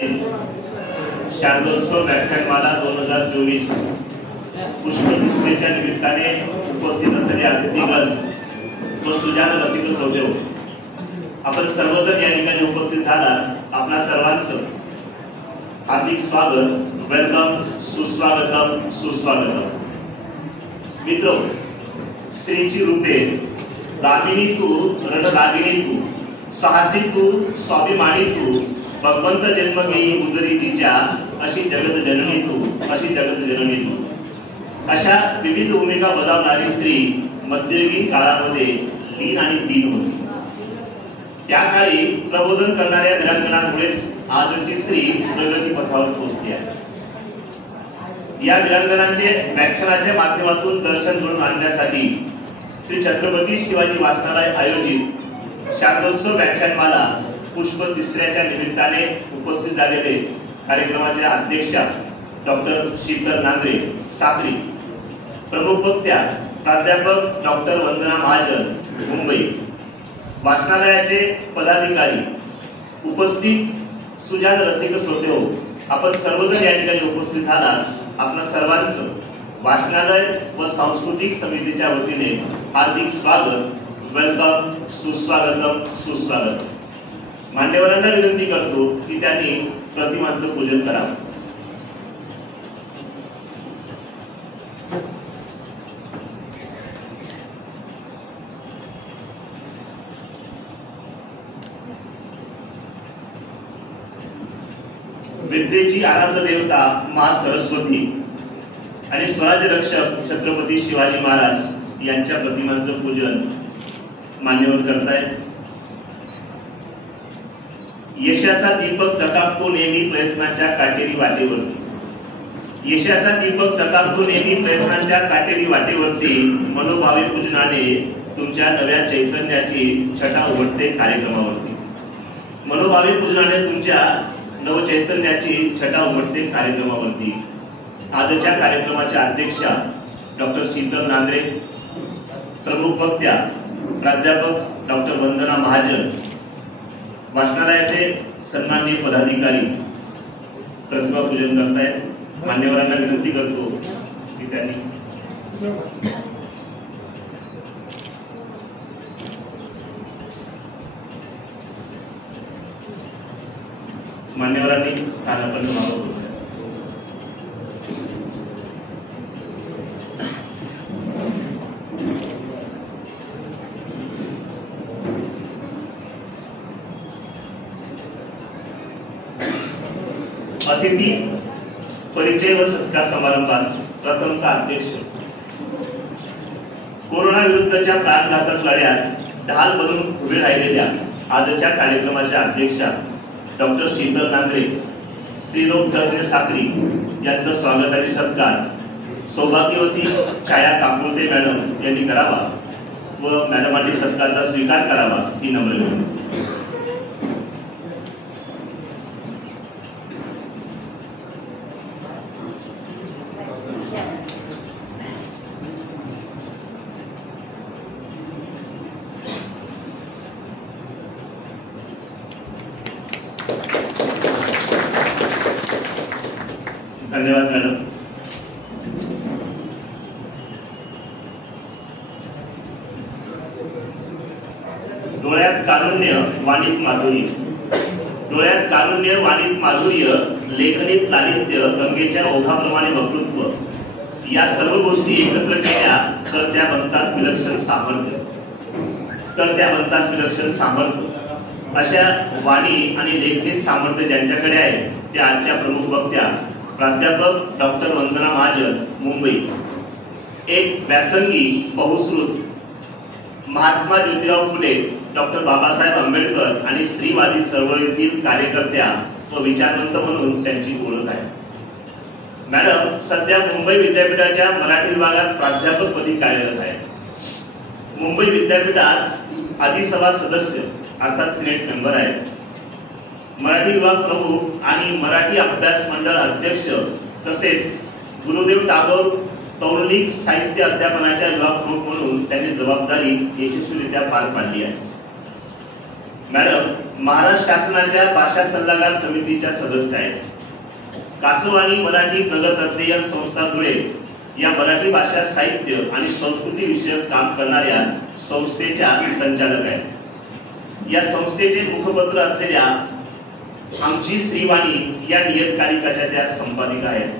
शारदोत्सव व्याख्यानमाला 2024 पुष्पदिसरेच्या निमित्ताने उपस्थित असलेले अतिथीगण व सुजाण रसिक श्रोते हो, आपण सर्वजण या ठिकाणी उपस्थित झालात। आपणा सर्वांचं हार्दिक स्वागत, वेलकम, सुस्वागतम, सुस्वागतम। मित्रो, स्त्रीची रूपे दामिनी तू, रणरागिणी तू, साहसी तू, स्वाभिमानी तू, भगवंत जन्म घेई उदरी तिच्या, अशी जगत जननी तू, अशी जगत जननी तू। अशा विविध भूमिका बजावणारी स्त्री मध्ययुगीन काळामध्ये लीन आणि दीन होती। त्या काळी प्रबोधन करणाऱ्या वीरांगणांमुळेच आजची स्त्री प्रगती पथावर पोहोचली आहे। या वीरांगणांचे व्याख्यानाच्या माध्यमातून दर्शन घडवून आणण्यासाठी श्री छत्रपती शिवाजी वाचनालय आयोजित शारदोत्सव व्याख्यानमाला पुष्प तिसऱ्याच्या निमित्ताने उपस्थित झालेले कार्यक्रमाच्या अध्यक्षा डॉक्टर शीतल नांद्रे साक्री, प्रमुख वक्त्या प्राध्यापक डॉक्टर वंदना महाजन मुंबई, वाचनालयाचे पदाधिकारी, उपस्थित सुजाण रसिक श्रोते हो, आपण सर्वजण या ठिकाणी उपस्थित झालात। आपणा सर्वांचं वाचनालय व सांस्कृतिक समितीच्या वतीने हार्दिक स्वागत, वेलकम, सुस्वागतम, सुस्वागत। मान्यवरांना विनंती करतो की त्यांनी प्रतिमांचं पूजन करावं। विद्येची आराध्य देवता माँ सरस्वती आणि स्वराज्य रक्षक छत्रपती शिवाजी महाराज यांच्या प्रतिमांचं पूजन मान्यवर करतायत। यशाचा दीपक चकाकतो नेहमी प्रयत्नांच्या काटेरी वाटेवरती, यशाचा दीपक चकाकतो नेहमी प्रयत्नांच्या काटेरी वाटेवरती, मनोभावे पूजनाने तुमच्या नव्या चैतन्याची छटा उमटते कार्यक्रमावरती, मनोभावे पूजनाने तुमच्या नव चैतन्याची छटा उमटते कार्यक्रमावरती। आजच्या कार्यक्रमाच्या अध्यक्षा डॉक्टर शीतल नांद्रे, प्रमुख वक्त्या प्राध्यापक डॉक्टर वंदना महाजन, वाचनालयाचे सन्माननीय पदाधिकारी प्रतिमा पूजन करतायत। मान्यवरांना विनंती करतो की त्यांनी मान्यवरांनी स्थानापन्न व्हावं। अतिथी परिचय व सत्कार समारंभात प्रथमतः अध्यक्ष, कोरोना विरुद्धच्या प्राणघातक लढ्यात ढाल बनून उभे राहिलेल्या आजच्या कार्यक्रमाच्या अध्यक्षा डॉक्टर शीतल नांद्रे, स्त्रीरोग तज्ञ साक्री यांचं स्वागत आणि सत्कार सौभाग्यवती छाया काकुळते मॅडम यांनी करावा व मॅडमांनी सत्काराचा स्वीकार करावा ही नम्र विनंती। धन्यवाद मॅडम। डोळ्यात कारुण्य वाणीत माधुर्य, डोळ्यात कारुण्य वाणीत माधुर्य, लेखनीत लालित्य, गंगेच्या ओघाप्रमाणे वक्तृत्व, या सर्व गोष्टी एकत्र केल्या तर त्या बनतात विलक्षण सामर्थ्य, तर त्या बनतात विलक्षण सामर्थ्य। अशा वाणी आणि लेखनीत सामर्थ्य ज्यांच्याकडे आहे त्या आजच्या प्रमुख वक्त्या प्राध्यापक डॉक्टर वंदना महाजन मुंबई, एक व्यासंगी, बहुश्रुत, महात्मा ज्योतिराव फुले, डॉक्टर बाबासाहेब आंबेडकर आणि स्त्रीवादी चळवळीतील कार्यकर्त्या व विचारवंत म्हणून त्यांची ओळख आहे। मॅडम सध्या मुंबई विद्यापीठाच्या मराठी विभागात प्राध्यापक पदी कार्यरत आहेत। मुंबई विद्यापीठात अधिसभा सदस्य अर्थात सिनेट मेंबर आहेत। मराठी विभाग प्रमुख आणि मराठी अभ्यास मंडळ अध्यक्ष तसेच गुरुदेव टागोर तौलनिक साहित्य अध्यापनाच्या विभाग प्रमुख म्हणून त्यांनी जबाबदारी यशस्वीरित्या पार पाडली आहे। मॅडम महाराष्ट्र शासनाच्या भाषा सल्लागार समितीच्या सदस्य आहेत. कासवानी मराठी प्रगत अध्ययन संस्था धुळे या मराठी भाषा साहित्य आणि संस्कृती विषयक काम करणाऱ्या संस्थेच्या संचालक आहेत. या संस्थेचे मुखपत्र असलेल्या आमची श्रीवाणी या नियतकालिकाच्या त्या संपादिका आहेत.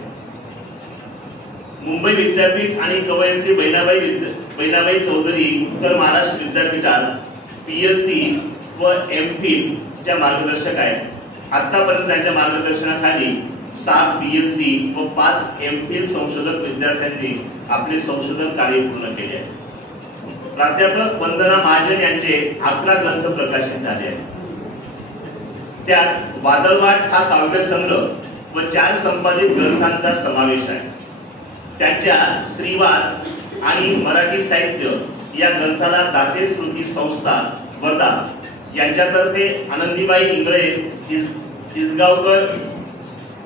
मुंबई विद्यापीठ आणि कवयित्री बहिणाबाई चौधरी उत्तर महाराष्ट्र विद्यापीठात PhD व MPhil च्या मार्गदर्शक आहेत. आतापर्यंत त्यांच्या मार्गदर्शनाखाली 7 PhD व 5 MPhil संशोधक विद्यार्थ्यांनी आपले संशोधन कार्य पूर्ण केले आहे. प्राध्यापक वंदना महाजन यांचे 11 ग्रंथ प्रकाशित झाले आहेत. त्यात वादळवाट हा काव्यसंग्रह व 4 संपादित ग्रंथांचा समावेश आहे. त्यांच्या श्रीवाद आणि मराठी साहित्य या ग्रंथाला दाते स्मृती संस्था वर्धा यांच्यातर्फे आनंदीबाई इंगळे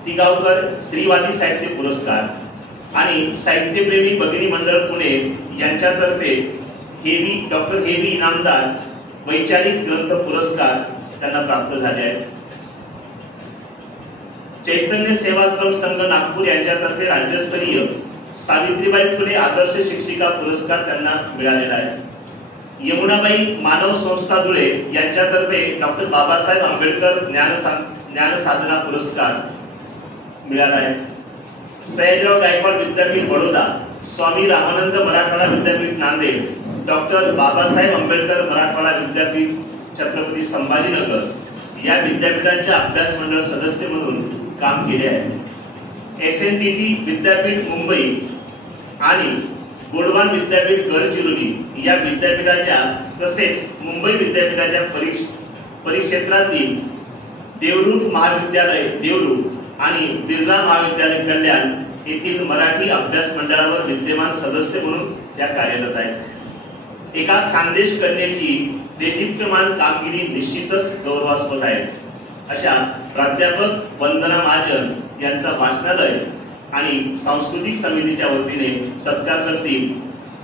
तिगावकर श्रीवादी साहित्य पुरस्कार आणि साहित्यप्रेमी भगिनी मंडळ पुणे यांच्यातर्फे डॉक्टर हेवी इनामदार वैचारिक ग्रंथ पुरस्कार त्यांना प्राप्त झाले आहेत. चैतन्य सेवाश्रम संघ नागपूर यांच्यातर्फे राज्यस्तरीय सावित्रीबाई फुले आदर्श शिक्षिका पुरस्कार त्यांना मिळालेला आहे. यमुनाबाई मानव संस्था धुळे यांच्यातर्फे डॉक्टर बाबासाहेब आंबेडकर ज्ञान साधना पुरस्कार मिळाला आहे. सयाजीराव गायकवाड विद्यापीठ बडोदा, स्वामी रामानंद मराठवाडा विद्यापीठ नांदेड, डॉक्टर बाबासाहेब आंबेडकर मराठवाडा विद्यापीठ छत्रपती संभाजीनगर या विद्यापीठांच्या अभ्यास मंडळ सदस्य म्हणून काम केले आहे. SNDT विद्यापीठ मुंबई आणि गोंडवान विद्यापीठ गडचिरोली या विद्यापीठाच्या तसेच मुंबई विद्यापीठाच्या परिक्षेत्रातील देवरूख महाविद्यालय देवरूख आणि बिर्ला महाविद्यालय कल्याण येथील मराठी अभ्यास मंडळावर विद्यमान सदस्य म्हणून त्या कार्यरत आहेत. एका खानदेश कन्येची देदीप्यमान कामगिरी निश्चितच गौरवास्पद आहे. अशा प्राध्यापक वंदना महाजन यांचा वाचनालय आणि सांस्कृतिक समितीच्या वतीने सत्कार करतील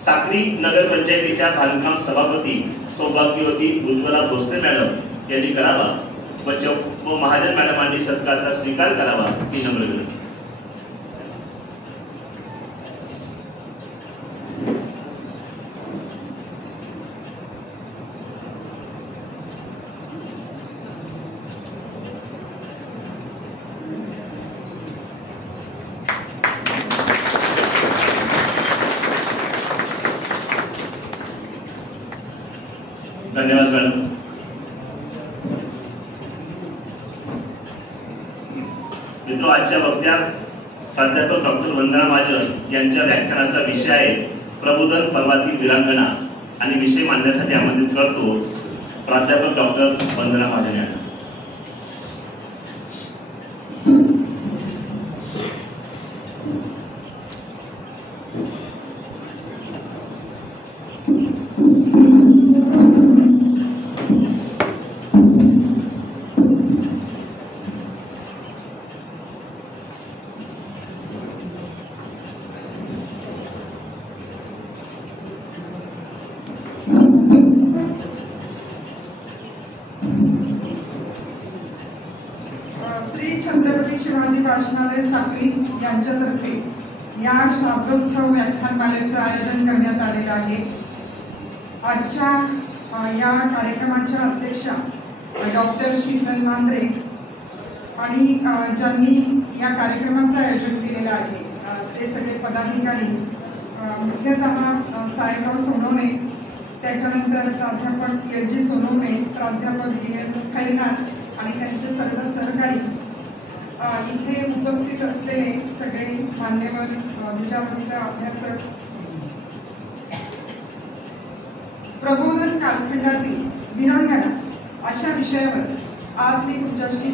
साक्री नगर पंचायतीच्या बांधकाम सभापती सौभाग्यवती उज्ज्वला भोसले मॅडम यांनी करावा व महाजन मॅडमांनी सत्कारचा स्वीकार करावा ही नम्र विनंती. धन्यवाद मॅडम. मित्र, आजच्या वक्त्यात प्राध्यापक डॉक्टर वंदना महाजन यांच्या व्याख्यानाचा विषय आहे प्रबोधन पर्वातील वीरांगना आणि विषय मांडण्यासाठी आमंत्रित करतो प्राध्यापक डॉक्टर वंदना महाजन यांना. श्री छत्रपती शिवाजी वाचनालय साक्री यांच्यातर्फे या शारदोत्सव व्याख्यानमालेचं आयोजन करण्यात आलेलं आहे. आजच्या या कार्यक्रमाच्या अध्यक्षा डॉक्टर शीतल नांद्रे आणि ज्यांनी या कार्यक्रमाचं आयोजन केलेलं आहे ते सगळे पदाधिकारी, मुख्यतः साहेबराव सोनवणे, त्याच्यानंतर प्राध्यापक LG सोनवणे, प्राध्यापक DN खैरनार आणि त्यांचे सर्व सहकारी, इथे उपस्थित असलेले सगळे मान्यवर विचारवंत अभ्यासक. प्रबोधन कालखंडातील वीरांगना अशा विषयावर आज मी तुमच्याशी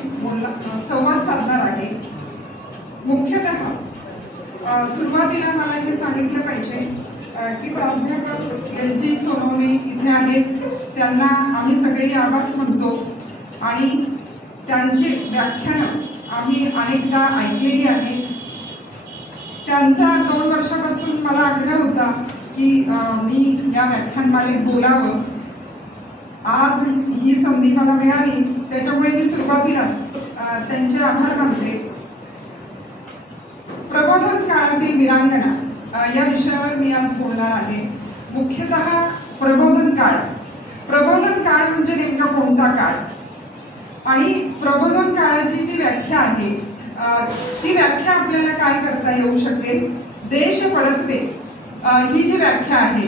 संवाद साधणार आहे. मुख्यतः सुरुवातीला मला हे सांगितलं पाहिजे की प्राध्यापक LG सोनवणे इथे आहेत, त्यांना आम्ही सगळे आवाज म्हणतो आणि त्यांचे व्याख्यान आम्ही अनेकदा ऐकलेली आहेत. त्यांचा 2 वर्षापासून मला आग्रह होता की मी या व्याख्यानमालेत बोलावं. आज ही संधी मला मिळाली त्याच्यामुळे मी सुरुवातीलाच त्यांचे आभार मानते. प्रबोधन काळातील वीरांगना या विषयावर मी आज बोलणार आहे. मुख्यतः प्रबोधन काळ म्हणजे नेमका कोणता काळ आणि प्रबोधन काळाची जी व्याख्या आहे ती व्याख्या आपल्याला काय करता येऊ शकेल. देश परत्वे ही जी व्याख्या आहे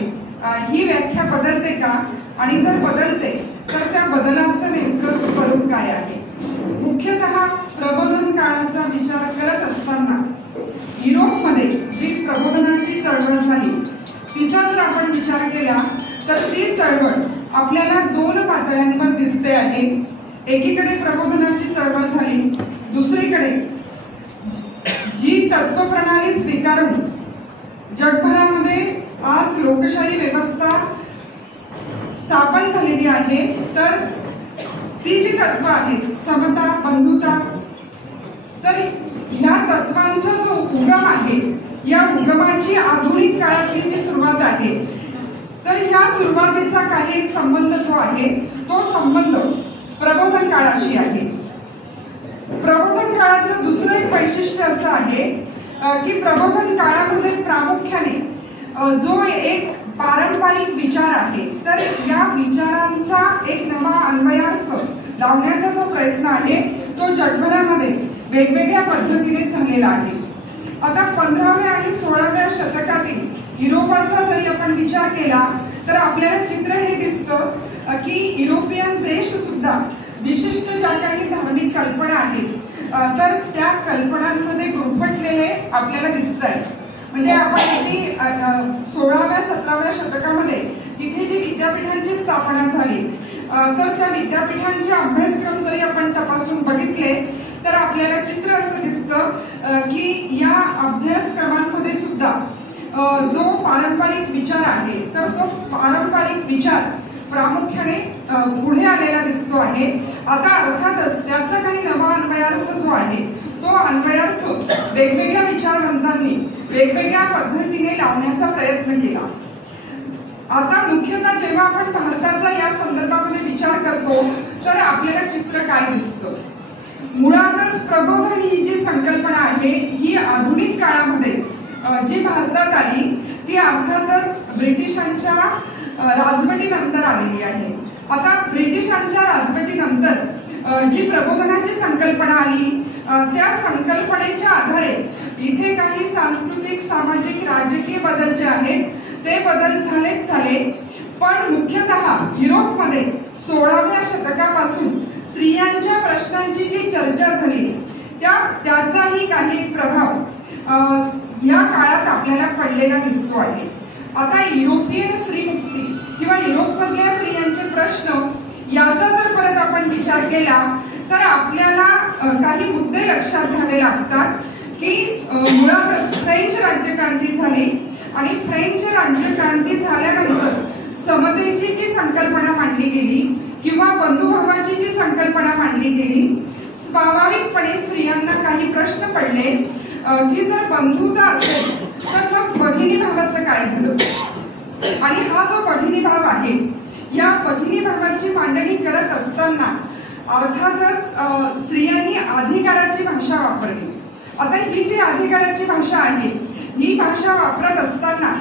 ही व्याख्या बदलते का आणि जर बदलते तर त्या बदलाचं नेमकं स्वरूप काय आहे. मुख्यतः प्रबोधन काळाचा विचार करत असताना युरोपमध्ये जी प्रबोधनाची चळवळ झाली तिचा जर आपण विचार केला तर ती चळवळ आपल्याला 2 पातळ्यांवर दिसते आहे. एकीकडे प्रबोधनाची चळवळ झाली, दुसरीकडे जी तत्वप्रणाली स्वीकारून जगभरामध्ये आज लोकशाही व्यवस्था स्थापन झालेली आहे तर ती जी तत्व आहेत समता, बंधुता, तर ह्या तत्वांचा जो उगम आहे या उगमाची आधुनिक काळातली जी सुरुवात आहे तर ह्या सुरुवातीचा काही एक संबंध जो आहे तो संबंध प्रबोधन काळाशी आहे. प्रबोधन काळाचं दुसरं एक वैशिष्ट्य असं आहे की प्रबोधन काळामध्ये प्रामुख्याने जो एक पारंपरिक विचार आहे तर या विचारांचा एक नवा अन्वयार्थ लावण्याचा जो प्रयत्न आहे तो जगभरामध्ये वेगवेगळ्या पद्धतीने झालेला आहे. आता 15व्या आणि 16व्या शतकातील युरोपाचा जरी आपण विचार केला तर आपल्याला चित्र हे दिसतं की युरोपियन देश सुद्धा विशिष्ट ज्या काही धार्मिक कल्पना आहेत तर त्या कल्पनांमध्ये गुरफटलेले आपल्याला दिसत आहेत. म्हणजे आपण किती 16व्या 17व्या शतकामध्ये तिथे जी विद्यापीठांची स्थापना झाली तर त्या विद्यापीठांचे अभ्यासक्रम जरी आपण तपासून बघितले तर आपल्याला चित्र असं दिसतं की या अभ्यासक्रमांमध्ये सुद्धा जो पारंपरिक विचार आहे तर तो पारंपरिक विचार प्रामुख्याने पुढे आलेला दिसतो आहे. आता अर्थातच त्याचा काही नवा अन्वयार्थ जो आहे तो अन्वयार्थ वेगवेगळ्या विचारवंतांनी वेगवेगळ्या पद्धतीने लावण्याचा प्रयत्न केला. आता मुख्यतः जेव्हा आपण भारताचा या संदर्भामध्ये विचार करतो तर आपल्याला चित्र काय दिसतं. मुळातच प्रबोधन ही जी संकल्पना आहे ही आधुनिक काळामध्ये जी भारतात आली ती अर्थातच ब्रिटिशांच्या राजवटीनंतर आलेली आहे. आता ब्रिटिशांच्या राजवटीनंतर जी प्रबोधनाची संकल्पना आली त्या संकल्पनेच्या आधारे इथे काही सांस्कृतिक, सामाजिक, राजकीय बदल जे आहेत ते बदल झाले. पण मुख्यतः युरोपमध्ये 16व्या शतकापासून स्त्रियांच्या प्रश्नांची जी चर्चा झाली त्याचाही काही प्रभाव या काळात आपल्याला पडलेला दिसतो आहे. आता युरोपियन स्त्रीमुक्ती किंवा युरोपमधल्या स्त्रियांचे प्रश्न याचा जर परत आपण विचार केला तर आपल्याला काही मुद्दे लक्षात घ्यावे लागतात की मुळातच फ्रेंच राज्यक्रांती झाली आणि फ्रेंच राज्यक्रांती झाल्यानंतर समतेची जी संकल्पना मांडली गेली किंवा बंधुभावाची जी संकल्पना मांडली गेली स्वाभाविकपणे स्त्रियांना काही प्रश्न पडले की जर बंधुता असेल तर मग भगिनी भावाचं काय झालं. आणि हा जो भगिनी भाव आहे या भगिनी भावाची मांडणी करत असताना अर्थातच स्त्रियांनी अधिकाराची भाषा वापरली. आता ही जी अधिकाराची भाषा आहे ही भाषा वापरत असताना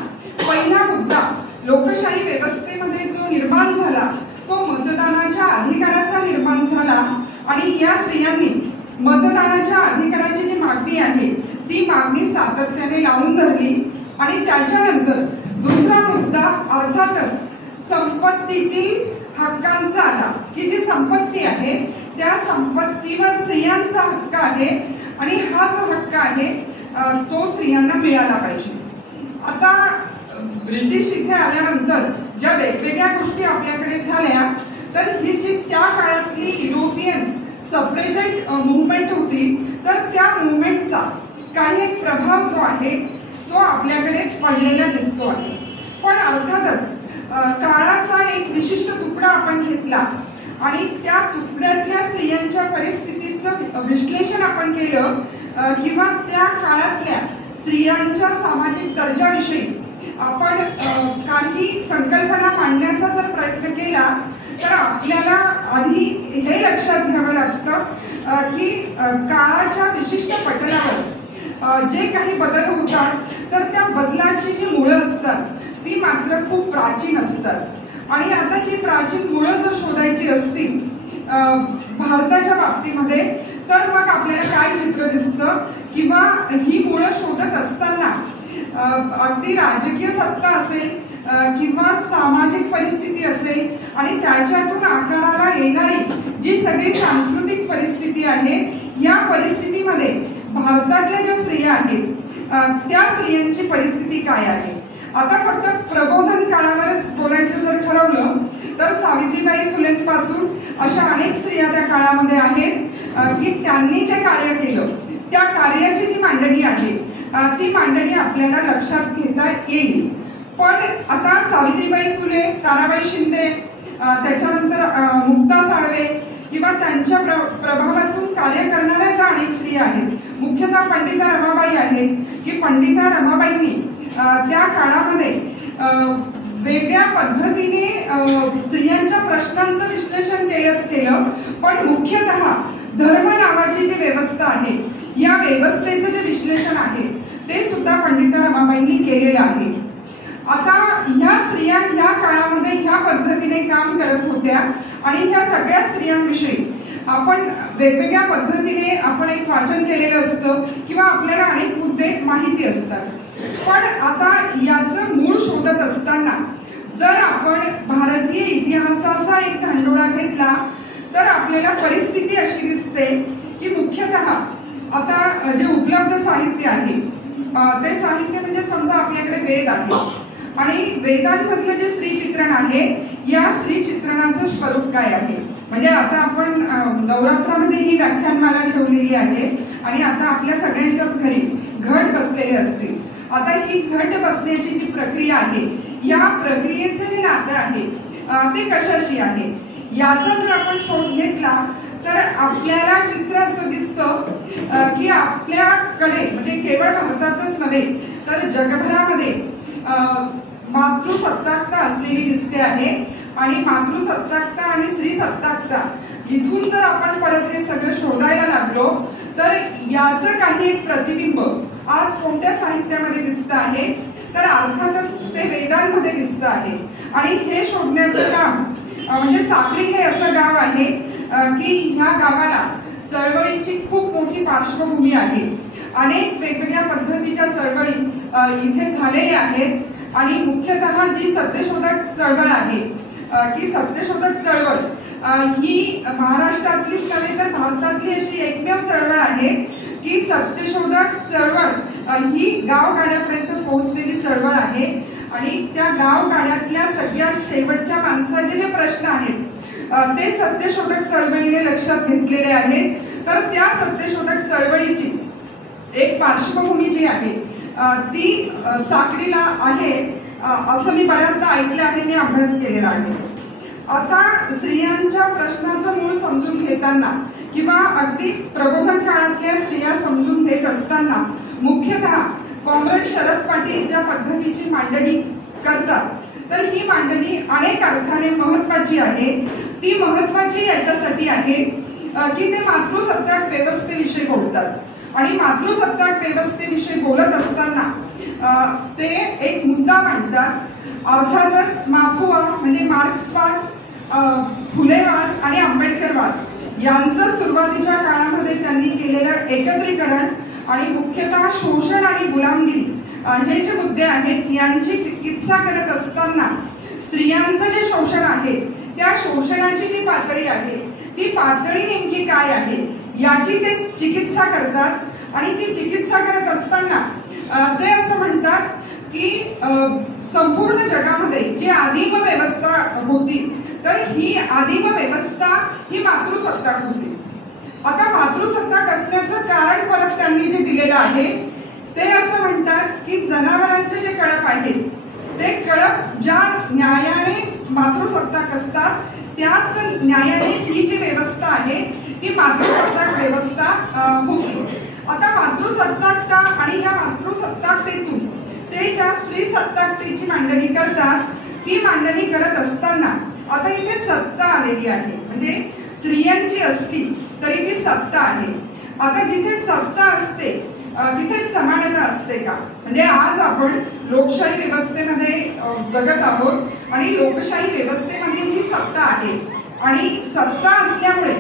पहिला मुद्दा लोकशाही व्यवस्थेमध्ये जो निर्माण झाला तो मतदानाच्या अधिकाराचा निर्माण झाला आणि या स्त्रियांनी मतदानाच्या अधिकाराची जी मागणी आहे ती मागणी सातत्याने लावून धरली. आणि त्याच्यानंतर दुसरा मुद्दा अर्थातच संपत्तीतील हक्कांचा आला की जी संपत्ती आहे त्या संपत्तीवर स्त्रियांचा हक्क आहे आणि हा जो हक्क आहे तो स्त्रियांना मिळाला पाहिजे. आता ब्रिटिश इथे आल्यानंतर ज्या वेगवेगळ्या गोष्टी आपल्याकडे झाल्या तर ही जी त्या काळातली युरोपियन सफ्रेजेट मुवमेंट होती तर त्या मुवमेंटचा काही एक प्रभाव जो आहे तो आपल्याकडे पडलेला दिसतो आहे. पण अर्थातच काळाचा एक विशिष्ट तुकडा आपण घेतला आणि त्या तुकड्यातल्या स्त्रियांच्या परिस्थितीचं विश्लेषण आपण केलं किंवा त्या काळातल्या स्त्रियांच्या सामाजिक दर्जाविषयी आपण काही संकल्पना मांडण्याचा जर प्रयत्न केला तर आपल्याला आधी हे लक्षात घ्यावं लागतं की काळाच्या विशिष्ट पटलावर जे काही बदल होतात तर त्या बदलाची जी मुळं असतात ती मात्र खूप प्राचीन असतात। आणि आता ही प्राचीन मुळं जर शोधायची असतील भारताच्या बाबतीमध्ये तर मग आपल्याला काय चित्र दिसतं किंवा ही मुळं शोधत असताना अगदी राजकीय सत्ता असेल किंवा सामाजिक परिस्थिती असेल आणि त्याच्यातून आकाराला येणारी जी सगळी सांस्कृतिक परिस्थिती आहे या परिस्थितीमध्ये भारतातल्या ज्या स्त्रिया आहेत त्या स्त्रियांची परिस्थिती काय आहे। आता फक्त प्रबोधन काळावरच बोलायचं जर ठरवलं तर सावित्रीबाई फुलेंपासून अशा अनेक स्त्रिया त्या काळामध्ये आहेत की त्यांनी जे कार्य केलं त्या कार्याची जी मांडणी आहे ती मांडणी आपल्याला लक्षात घेता येईल। पण आता सावित्रीबाई फुले, ताराबाई शिंदे, त्याच्यानंतर मुक्ता साळवे किंवा त्यांच्या प्रभावातून कार्य करणाऱ्या ज्या अनेक स्त्रिया आहेत, मुख्यतः पंडिता रमाबाई आहेत की पंडिता रमाबाईंनी त्या काळामध्ये वेगळ्या पद्धतीने स्त्रियांच्या प्रश्नांचं विश्लेषण केलं, पण मुख्यतः धर्म नावाची जी व्यवस्था आहे या व्यवस्थेचं जे विश्लेषण आहे ते सुद्धा पंडिता रमाबाईंनी केलेलं आहे। आता ह्या स्त्रिया ह्या काळामध्ये ह्या पद्धतीने काम करत होत्या आणि ह्या सगळ्या स्त्रियांविषयी आपण वेगवेगळ्या पद्धतीने आपण एक वाचन केलेलं असतं किंवा आपल्याला अनेक मुद्दे माहिती असतात। पण आता याचं मूळ शोधत असताना जर आपण भारतीय इतिहासाचा एक धांडोळा घेतला तर आपल्याला परिस्थिती अशी दिसते की मुख्यतः आता जे उपलब्ध साहित्य आहे ते साहित्य म्हणजे समजा आपल्याकडे वेद आहे आणि वेदांमधलं जे श्रीचित्रण आहे या श्रीचित्रणाचं स्वरूप काय आहे। म्हणजे आता आपण नवरात्रामध्ये ही व्याख्यानमाला ठेवलेली आहे आणि आता आपल्या सगळ्यांच्याच घरी घट बसलेले असतील। आता ही घट बसण्याची जी प्रक्रिया आहे या प्रक्रियेचं जे नातं आहे ते कशाशी आहे याचा जर आपण शोध घेतला तर आपल्याला चित्र असं दिसतं की आपल्याकडे म्हणजे केवळ भारतातच नव्हे तर जगभरामध्ये मातृसत्ताकता असलेली दिसते आहे। आणि मातृसत्ताकता आणि स्त्रीसत्ताकता इथून जर आपण परत हे सगळं शोधायला लागलो तर याचं काही एक प्रतिबिंब आज कोणत्या साहित्यामध्ये दिसतं आहे तर अर्थातच ते वेदांमध्ये दिसतं आहे। आणि हे शोधण्याचं काम म्हणजे साक्री हे असं गाव आहे की ह्या गावाला चळवळीची खूप मोठी पार्श्वभूमी आहे। अनेक वेगवेगळ्या पद्धतीच्या चळवळी इथे झालेल्या आहेत आणि मुख्यतः जी सत्यशोधक चळवळ आहे की सत्यशोधक चळवळ ही महाराष्ट्रातलीच नव्हे तर भारतातली अशी एकमेव चळवळ आहे की सत्यशोधक चळवळ ही गावगाड्यापर्यंत पोहोचलेली चळवळ आहे। आणि त्या गावगाड्यातल्या सगळ्यात शेवटच्या माणसाचे जे प्रश्न आहेत ते सत्यशोधक चळवळीने लक्षात घेतलेले आहेत। तर त्या सत्यशोधक चळवळीची एक पार्श्वभूमी जी आहे ती साक्रीला आहे असं मी बऱ्याचदा ऐकलं आहे, मी अभ्यास केलेला आहे। आता स्त्रियांच्या प्रश्नाचं मूळ समजून घेताना किंवा अगदी प्रबोधन काळातल्या स्त्रिया समजून घेत असताना मुख्यतः कॉम्रेड शरद पाटील ज्या पद्धतीची मांडणी करतात तर ही मांडणी अनेक अर्थाने महत्त्वाची आहे। ती महत्त्वाची याच्यासाठी आहे की ते मातृसत्ताक व्यवस्थेविषयी बोलतात आणि मातृसत्ताक व्यवस्थेविषयी बोलत असताना ते एक मुद्दा मांडतात। अर्थातच माफुआ म्हणजे मार्क्सवाद, फुलेवाद आणि आंबेडकरवाद यांचं सुरुवातीच्या काळामध्ये त्यांनी केलेलं एकत्रीकरण आणि मुख्यतः शोषण आणि गुलामगिरी हे जे मुद्दे आहेत यांची चिकित्सा करत असताना स्त्रियांचं जे शोषण आहे त्या शोषणाची जी पातळी आहे ती पातळी नेमकी काय आहे याची ते चिकित्सा करतात। आणि ती चिकित्सा करत असताना ते असं म्हणतात की संपूर्ण जगामध्ये जी आदिम व्यवस्था होती तर ही आदिम व्यवस्था ही मातृसत्ताक होती। आता मातृसत्ताक असण्याचं कारण परत त्यांनी जे दिलेलं आहे ते असं म्हणतात की जनावरांचे जे कळप आहेत ते कळप ज्या न्यायाने मातृसत्ताक असतात त्याच न्यायाने ही जी व्यवस्था आहे ती मातृसत्ताक व्यवस्था होती। आता मातृसत्ताकता आणि ह्या मातृसत्ताकतेतून ते ज्या स्त्रीसत्ताकतेची मांडणी करतात ती मांडणी करत असताना आता इथे सत्ता आलेली आहे, म्हणजे स्त्रियांची असली तरी ती सत्ता आहे. आता जिथे सत्ता असते तिथे समानता असते का? म्हणजे आज आपण लोकशाही व्यवस्थेमध्ये जगत आहोत आणि लोकशाही व्यवस्थेमध्ये ही सत्ता आहे आणि सत्ता असल्यामुळे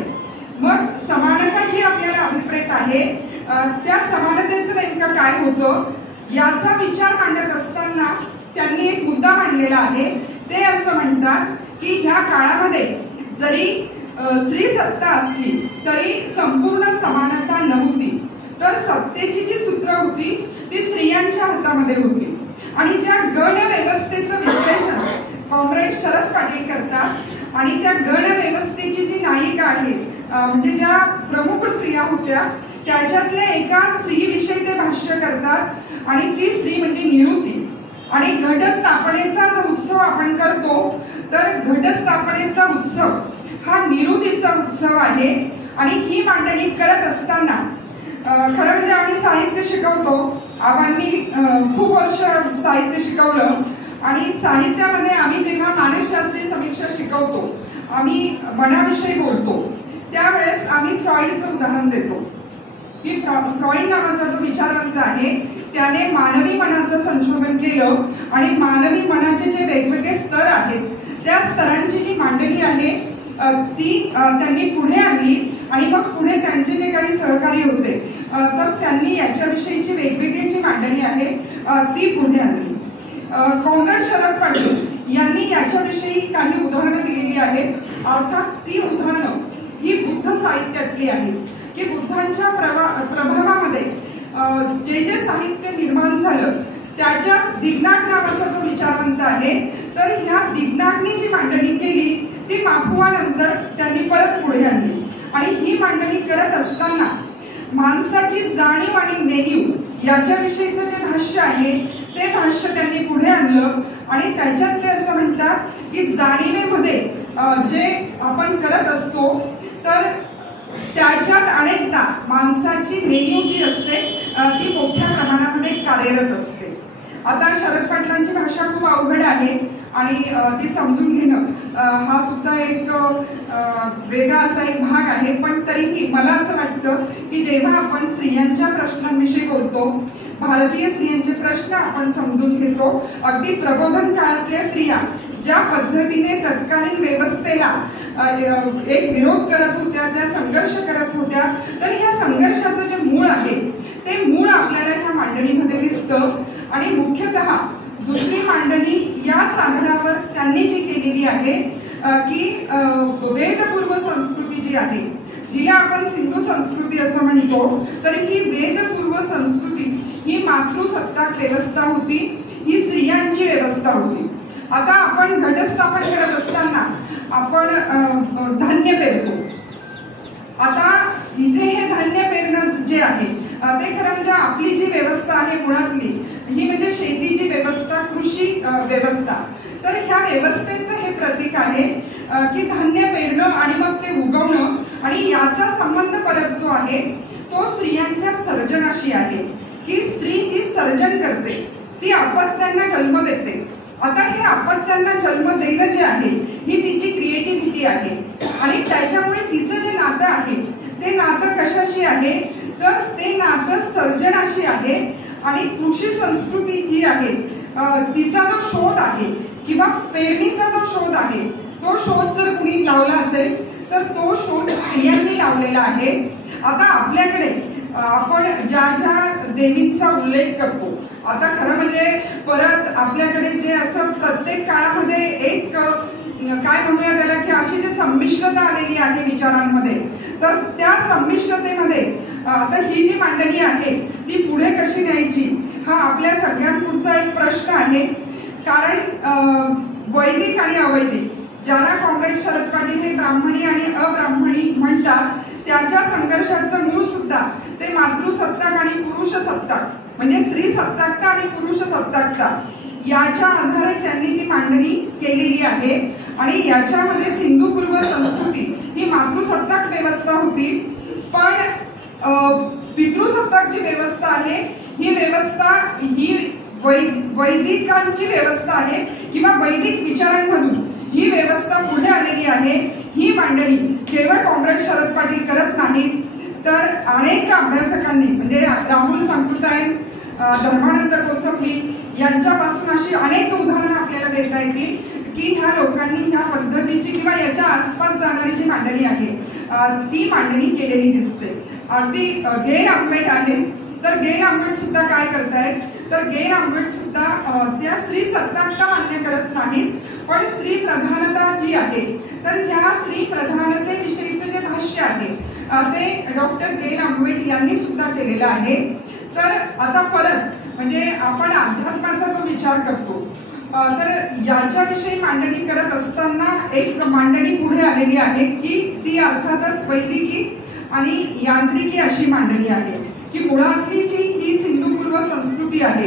मग समानता जी आपल्याला अभिप्रेत आहे त्या समानतेचं नेमकं काय होतं याचा विचार मांडत असताना त्यांनी एक मुद्दा मांडलेला आहे. ते असं म्हणतात की ह्या काळामध्ये जरी स्त्री सत्ता असली तरी संपूर्ण समानता नव्हती, तर सत्तेची जी सूत्र होती ती स्त्रियांच्या हातामध्ये होती. आणि ज्या गण व्यवस्थेचं विश्लेषण कॉम्रेड शरद पाटील करतात आणि त्या गण व्यवस्थेची जी नायिका आहे म्हणजे ज्या प्रमुख स्त्रिया होत्या त्याच्यातल्या एका स्त्रीविषयी ते भाष्य करतात आणि ती स्त्री म्हणजे निरुती. आणि घटस्थापनेचा जो उत्सव आपण करतो तर घटस्थापनेचा उत्सव हा निरुतीचा उत्सव आहे. आणि ही मांडणी करत असताना खरं म्हणजे आम्ही साहित्य शिकवतो, आबांनी खूप वर्ष साहित्य शिकवलं आणि साहित्यामध्ये आम्ही जेव्हा मानसशास्त्रीय समीक्षा शिकवतो आम्ही मनाविषयी बोलतो त्यावेळेस आम्ही फ्रॉइडचं उदाहरण देतो की फ्रॉइड नावाचा जो विचारवंत आहे त्याने मानवी मनाचं संशोधन केलं आणि मानवी मनाचे जे वेगवेगळे स्तर आहेत त्या स्तरांची जी मांडणी आहे ती त्यांनी पुढे आणली आणि मग पुढे त्यांचे जे काही सहकारी होते तर त्यांनी याच्याविषयीची वेगवेगळी जी मांडणी आहे ती पुढे आणली. कॉम्रेड शरद पाटील यांनी याच्याविषयी काही उदाहरणं दिलेली आहेत. अर्थात ती उदाहरणं ही बुद्ध साहित्यातली आहेत की बुद्धांच्या प्रभावामध्ये जे जे साहित्य निर्माण झालं त्याच्यात दिग्नाग नावाचा जो विचारवंत आहे तर ह्या दिग्नागनी जी मांडणी केली ती माफुआनंतर त्यांनी परत पुढे आणली. आणि ही मांडणी करत असताना माणसाची जाणीव आणि नेणीव याच्याविषयीचं जे भाष्य आहे ते भाष्य त्यांनी पुढे आणलं आणि त्याच्यात ते असं म्हणतात की जाणीवेमध्ये जे आपण करत असतो तर त्याच्यात अनेकदा माणसाची नेणीव जी असते ती मोठ्या प्रमाणामध्ये कार्यरत असते. आता शरद पाटलांची भाषा खूप अवघड आहे आणि ती समजून घेणं हा सुद्धा एक वेगळा असा एक भाग आहे. पण तरीही मला असं वाटतं की जेव्हा आपण स्त्रियांच्या प्रश्नांविषयी बोलतो, भारतीय स्त्रियांचे प्रश्न आपण समजून घेतो, अगदी प्रबोधन काळातल्या स्त्रिया ज्या पद्धतीने तत्कालीन व्यवस्थेला एक विरोध करत होत्या, त्या संघर्ष करत होत्या, तर ह्या संघर्षाचं जे मूळ आहे ते मूळ आपल्याला ह्या मांडणीमध्ये दिसतं. आणि मुख्यतः दुसरी मांडणी याच आधारावर त्यांनी जी केलेली आहे की वेदपूर्व संस्कृती जी आहे जिला आपण सिंधू संस्कृती असं म्हणतो तर ही वेदपूर्व संस्कृती ही मातृसत्ताक व्यवस्था होती, ही स्त्रियांची व्यवस्था होती. आता आपण घटस्थापन करत असताना आपण धान्य पेरतो. आता इथे हे धान्य पेरणं जे आहे ते खरं म्हणजे आपली जी व्यवस्था आहे मुळातली ही म्हणजे शेतीची व्यवस्था, कृषी व्यवस्था. तर ह्या व्यवस्थेचं हे प्रतीक आहे की धान्य पेरणं आणि मग ते उगवणं आणि याचा संबंध परत जो आहे तो स्त्रियांच्या सर्जनाशी आहे की स्त्री ही सर्जन करते, ती अपत्यांना जन्म देते. आता हे अपत्यांना जन्म देणं जे आहे ही तिची क्रिएटिव्हिटी आहे आणि त्याच्यामुळे तिचं जे नातं आहे ते नातं कशाशी आहे तर ते नातं सर्जनाशी आहे. आणि कृषी संस्कृती जी आहे तिचा जो शोध आहे किंवा पेरणीचा जो शोध आहे तो शोध जर कुणी लावला असेल तर तो शोध स्त्रियांनी लावलेला आहे. आता आपल्याकडे आपण ज्या ज्या देवींचा उल्लेख करतो, आता खरं म्हणजे परत आपल्याकडे जे असं प्रत्येक काळामध्ये एक काय म्हणूया त्याला की अशी जी संमिश्रता आलेली आहे विचारांमध्ये, तर त्या संमिश्रतेमध्ये आता ही जी मांडणी आहे ती पुढे कशी न्यायची हा आपल्या सगळ्यांपुढचा एक प्रश्न आहे. कारण वैदिक आणि अवैदिक ज्याला कॉम्रेड शरद पाटील हे ब्राह्मणी आणि अब्राह्मणी म्हणतात त्याच्या संघर्षाचं मूळ सुद्धा ते मातृसत्ताक आणि पुरुष सत्ताक म्हणजे स्त्री सत्ताकता आणि पुरुष सत्ताकता याच्या आधारे त्यांनी ती मांडणी केलेली आहे. आणि याच्यामध्ये सिंधूपूर्व संस्कृती ही मातृसत्ताक व्यवस्था होती, पण पितृसत्ताक जी व्यवस्था आहे ही व्यवस्था ही वैदिकांची व्यवस्था आहे किंवा वैदिक विचारांमधून ही व्यवस्था पुढे आलेली आहे. ही मांडणी केवळ कॉम्रेड शरद पाटील करत नाहीत, तर अनेक अभ्यासकांनी म्हणजे राहुल सांकृतायन, धर्मानंद कोसंबी यांच्यापासून अशी अनेक उदाहरणं आपल्याला देता येतील की ह्या लोकांनी ह्या पद्धतीची किंवा याच्या आसपास जाणारी जी मांडणी आहे ती मांडणी केलेली दिसते. अगदी गेल आंबेड आहे, तर गेल आंबेड सुद्धा काय करतायत, तर गेल आंबेड सुद्धा त्या स्त्री सत्ताकता मान्य करत नाहीत, पण स्त्री प्रधानता जी आहे तर ह्या स्त्री प्रधानतेविषयीचं जे भाष्य आहे ते डॉक्टर गेल आंबेड यांनी सुद्धा केलेलं आहे. तर आता परत म्हणजे आपण अध्यात्माचा जो विचार करतो तर याच्याविषयी मांडणी करत असताना एक मांडणी पुढे आलेली आहे की ती अर्थातच वैदिकी आणि यांत्रिकी अशी मांडणी आहे की मुळातली जी ही सिंधू पूर्व संस्कृती आहे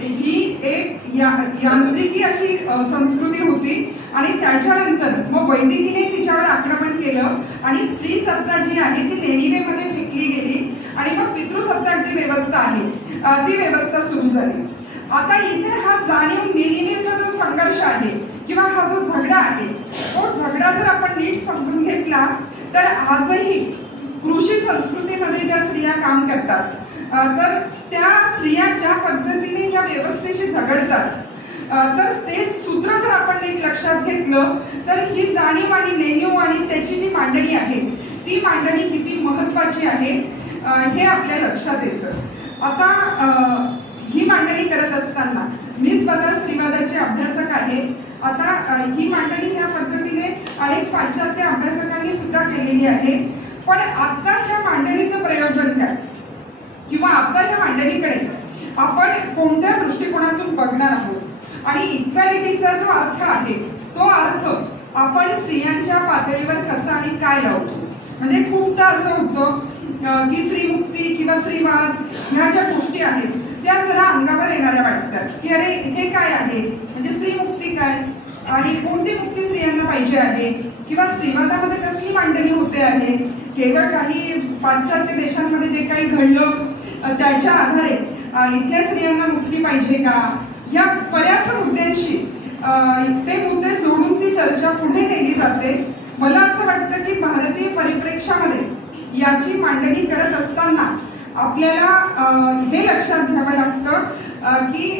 ही एक यांत्रिकी अशी संस्कृती होती आणि त्याच्यानंतर मग वैदिकीने तिच्यावर आक्रमण केलं आणि स्त्री सत्ता जी आहे ती नेणिवेमध्ये फेकली गेली आणि मग पितृसत्ताक जी व्यवस्था आहे ती व्यवस्था सुरू झाली. आता इथे हा जाणीव नेणिवेचा जो संघर्ष आहे किंवा हा जो झगडा आहे तो झगडा जर आपण नीट समजून घेतला तर आजही कृषी संस्कृतीमध्ये ज्या स्त्रिया काम करतात तर त्या स्त्रिया ज्या पद्धतीने या व्यवस्थेशी झगडतात तर ते सूत्र जर आपण नीट लक्षात घेतलं तर ही जाणीव आणि नेणीव आणि त्याची जी मांडणी आहे ती मांडणी किती महत्वाची आहे हे आपल्या लक्षात येतं. आता ही मांडणी करत असताना मी स्वतः स्त्रीवादाचे अभ्यासक आहे. आता ही मांडणी या पद्धतीने अनेक पाश्चात्य अभ्यासकांनी सुद्धा केलेली आहे. पण आता ह्या मांडणीचं प्रयोजन काय किंवा आता ह्या मांडणीकडे आपण कोणत्या दृष्टिकोनातून बघणार आहोत आणि इक्वॅलिटीचा जो अर्थ आहे तो अर्थ आपण स्त्रियांच्या पातळीवर कसा आणि काय लावतो. म्हणजे खूपदा असं होतं की स्त्रीमुक्ती किंवा स्त्रीवाद ह्या ज्या गोष्टी आहेत त्या जरा अंगावर येणाऱ्या वाटतात की अरे हे काय आहे, म्हणजे स्त्रीमुक्ती काय आणि कोणती मुक्ती स्त्रियांना पाहिजे आहे किंवा स्त्रीवादामध्ये कसली मांडणी होते आहे. केवळ काही पाश्चात्य देशांमध्ये जे काही घडलं त्याच्या आधारे इथल्या स्त्रियांना मुक्ती पाहिजे का, या बऱ्याच मुद्द्यांशी ते मुद्दे जोडून ती चर्चा पुढे नेली जाते. मला असं वाटतं की भारतीय परिप्रेक्षामध्ये याची मांडणी करत असताना आपल्याला हे लक्षात घ्यावं लागतं की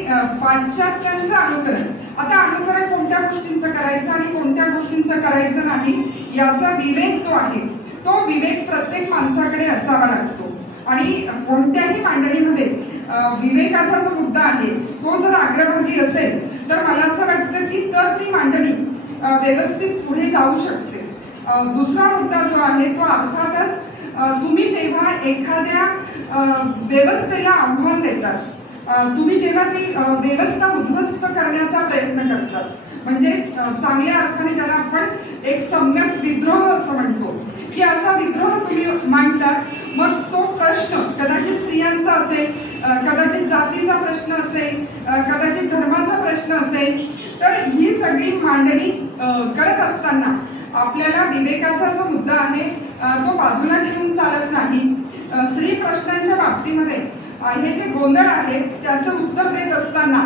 पाश्चात्यांचं अनुकरण, आता अनुकरण कोणत्या गोष्टींचं करायचं आणि कोणत्या गोष्टींचं करायचं नाही याचा विवेक जो आहे तो विवेक प्रत्येक माणसाकडे असावा लागतो. आणि कोणत्याही मांडणीमध्ये विवेकाचा जो मुद्दा आहे तो जर अग्रभागी असेल तर मला असं वाटतं की तर ती मांडणी व्यवस्थित पुढे जाऊ शकते. दुसरा मुद्दा जो आहे तो अर्थातच तुम्ही जेव्हा एखाद्या व्यवस्थेला आव्हान देतात, तुम्ही जेव्हा ती व्यवस्था उद्ध्वस्त करण्याचा प्रयत्न करतात, म्हणजे चांगल्या अर्थाने ज्याला आपण एक सम्यक विद्रोह असं म्हणतो की असा विद्रोह तुम्ही मांडतात, मग तो प्रश्न कदाचित स्त्रियांचा असेल, कदाचित जातीचा प्रश्न असेल, कदाचित धर्माचा प्रश्न असेल, तर ही सगळी मांडणी करत असताना आपल्याला विवेकाचा जो मुद्दा आहे तो बाजूला ठेवून चालत नाही. स्त्री प्रश्नांच्या बाबतीमध्ये हे जे गोंधळ आहे त्याचं उत्तर देत असताना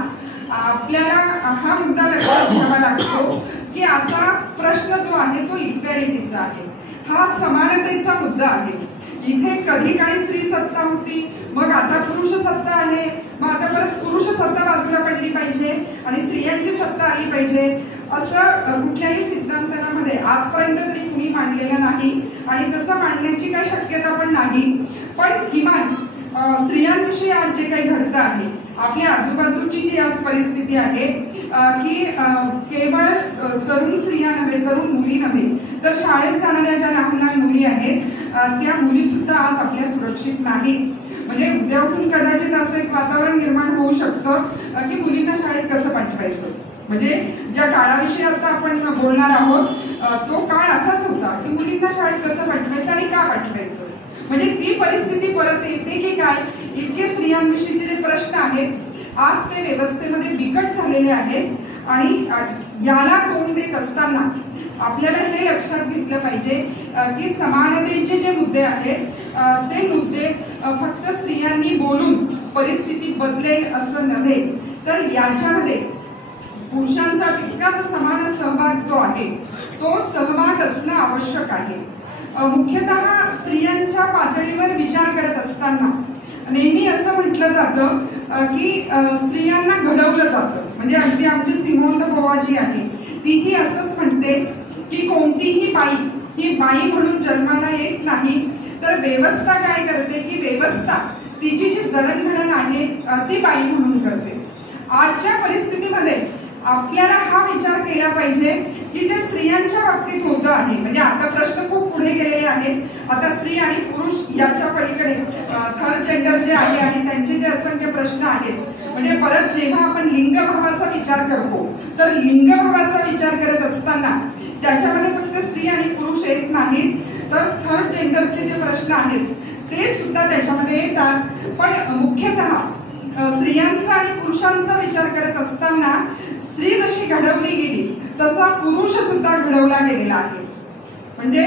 आपल्याला हा मुद्दा लक्षात घ्यावा लागतो की आता प्रश्न जो आहे तो इक्वॅलिटीचा आहे, हा समानतेचा मुद्दा आहे. इथे कधी काही स्त्री सत्ता होती, मग आता पुरुष सत्ता आहे, मग आता परत पुरुष सत्ता बाजूला पडली पाहिजे आणि स्त्रियांची सत्ता आली पाहिजे असं कुठल्याही सिद्धांतामध्ये आजपर्यंत तरी कुणी मांडलेलं नाही आणि तसं मांडण्याची काही शक्यता पण नाही. पण किमान स्त्रियांविषयी आज जे काही घडतं आहे, आपल्या आजूबाजूची जी आज परिस्थिती आहे की केवळ तरुण स्त्रिया नव्हे, तरुण मुली नव्हे, तर शाळेत जाणाऱ्या ज्या लहान लहान मुली आहेत त्या मुली सुद्धा आज आपल्या सुरक्षित नाही. म्हणजे उद्या उठून कदाचित असं एक वातावरण निर्माण होऊ शकतं की मुलींना शाळेत कसं पाठवायचं. म्हणजे ज्या काळाविषयी आता आपण बोलणार आहोत तो काळ असाच होता की मुलींना शाळेत कसं पाठवायचं आणि का पाठवायचं. म्हणजे ती परिस्थिती परत येते की काय, इतके स्त्रियांविषयीचे जे प्रश्न आहेत आज ते व्यवस्थेमध्ये बिकट झालेले आहेत आणि याला तोंड देत असताना आपल्याला हे लक्षात घेतलं पाहिजे की समानतेचे जे मुद्दे आहेत ते मुद्दे फक्त स्त्रियांनी बोलून परिस्थिती बदलेल असं नव्हे, तर याच्यामध्ये पुरुषांचा तितकाच समान सहभाग जो आहे तो सहभाग असणं आवश्यक आहे. मुख्यतः स्त्रियांच्या पातळीवर विचार करत असताना नेहमी असं म्हटलं जातं की स्त्रियांना घडवलं जातं. म्हणजे अगदी आमची सिमोन द बोआज जी आहे तीही असंच म्हणते की कोणतीही बाई ही बाई म्हणून जन्माला येत नाही, तर व्यवस्था काय करते की व्यवस्था तिची जी जडणघडण आहे ती बाई म्हणून करते. आजच्या परिस्थितीमध्ये आपल्याला हा विचार केला पाहिजे की जे स्त्रियांच्या बाबतीत होतं आहे, म्हणजे आता प्रश्न खूप पुढे गेलेले आहेत. आता स्त्री आणि पुरुष याच्या पलीकडे थर्ड जेंडर जे आहे आणि त्यांचे जे असंख्य प्रश्न आहेत. म्हणजे परत जेव्हा आपण लिंगभावाचा विचार करतो तर लिंगभावाचा विचार करत असताना त्याच्यामध्ये फक्त स्त्री आणि पुरुष येत नाहीत, तर थर्ड जेंडरचे जे प्रश्न आहेत ते सुद्धा त्याच्यामध्ये येतात. पण मुख्यतः स्त्रियांचा आणि पुरुषांचा विचार करत असताना स्त्री जशी घडवली गेली तसा पुरुष सुद्धा घडवला गेलेला आहे. म्हणजे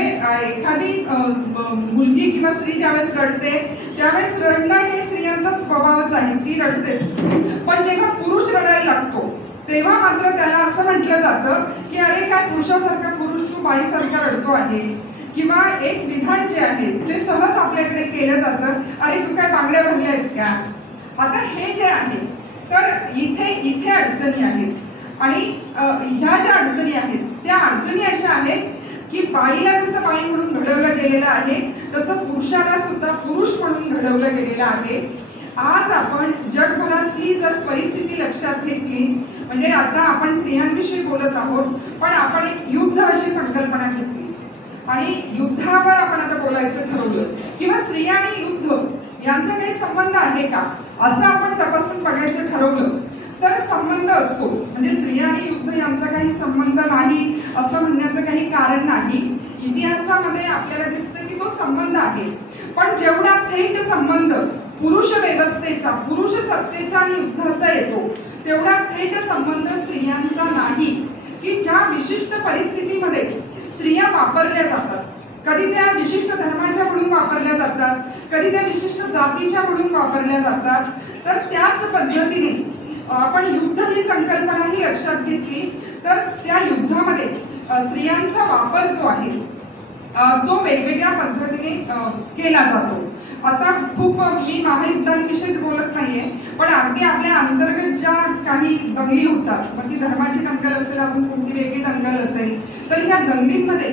एखादी मुलगी किंवा स्त्री ज्यावेळेस रडते त्यावेळेस रडणं हे स्त्रियांचा स्वभावच आहे, ती रडतेच. पण जेव्हा पुरुष रडायला लागतो तेव्हा मात्र त्याला असं म्हटलं जातं की अरे काय पुरुषासारखा पुरुष तू बाईसारखा रडतो आहे. किंवा एक विधान जे आहे ते सहज आपल्याकडे केलं जातं, अरे तू काय बांगड्या भरल्या आहेत का. आता हे जे आहे तर इथे अडचणी आहेत. आणि ह्या ज्या अडचणी आहेत त्या अडचणी अशा आहेत की बाईला जसं बाई म्हणून घडवलं गेलेलं आहे तसं पुरुषाला सुद्धा पुरुष म्हणून घडवलं गेलेलं आहे. आज आपण जगभरातली जर परिस्थिती लक्षात घेतली, म्हणजे आता आपण स्त्रियांविषयी बोलत आहोत पण आपण एक युद्ध अशी संकल्पना घेतली आणि युद्धावर आपण आता बोलायचं ठरवलं किंवा स्त्रिया आणि युद्ध यांचा काही संबंध आहे का असं आपण तपासून बघायचं ठरवलं तर संबंध असतोच. म्हणजे स्त्रिया आणि युद्ध यांचा काही संबंध नाही असं म्हणण्याचं काही कारण नाही. इतिहासामध्ये आपल्याला दिसतं की तो संबंध आहे. पण जेवढा थेट संबंध पुरुष व्यवस्थेचा, पुरुष सत्तेचा आणि युद्धाचा येतो तेवढा थेट संबंध स्त्रियांचा नाही. की ज्या विशिष्ट परिस्थितीमध्ये स्त्रिया वापरल्या जातात, कधी त्या विशिष्ट धर्माच्या म्हणून वापरल्या जातात, कधी त्या विशिष्ट जातीच्या म्हणून वापरल्या जातात, तर त्याच पद्धतीने आपण युद्ध ही संकल्पना ही लक्षात घेतली तर त्या युद्धामध्ये स्त्रियांचा वापर जो आहे तो वेगवेगळ्या पद्धतीने केला जातो. आता खूप मी महायुद्धांविषयीच बोलत नाहीये, पण अगदी आपल्या अंतर्गत ज्या काही दंगली होतात, मग ती धर्माची दंगल असेल, अजून कोणती वेगळी दंगल असेल, तर ह्या दंगलींमध्ये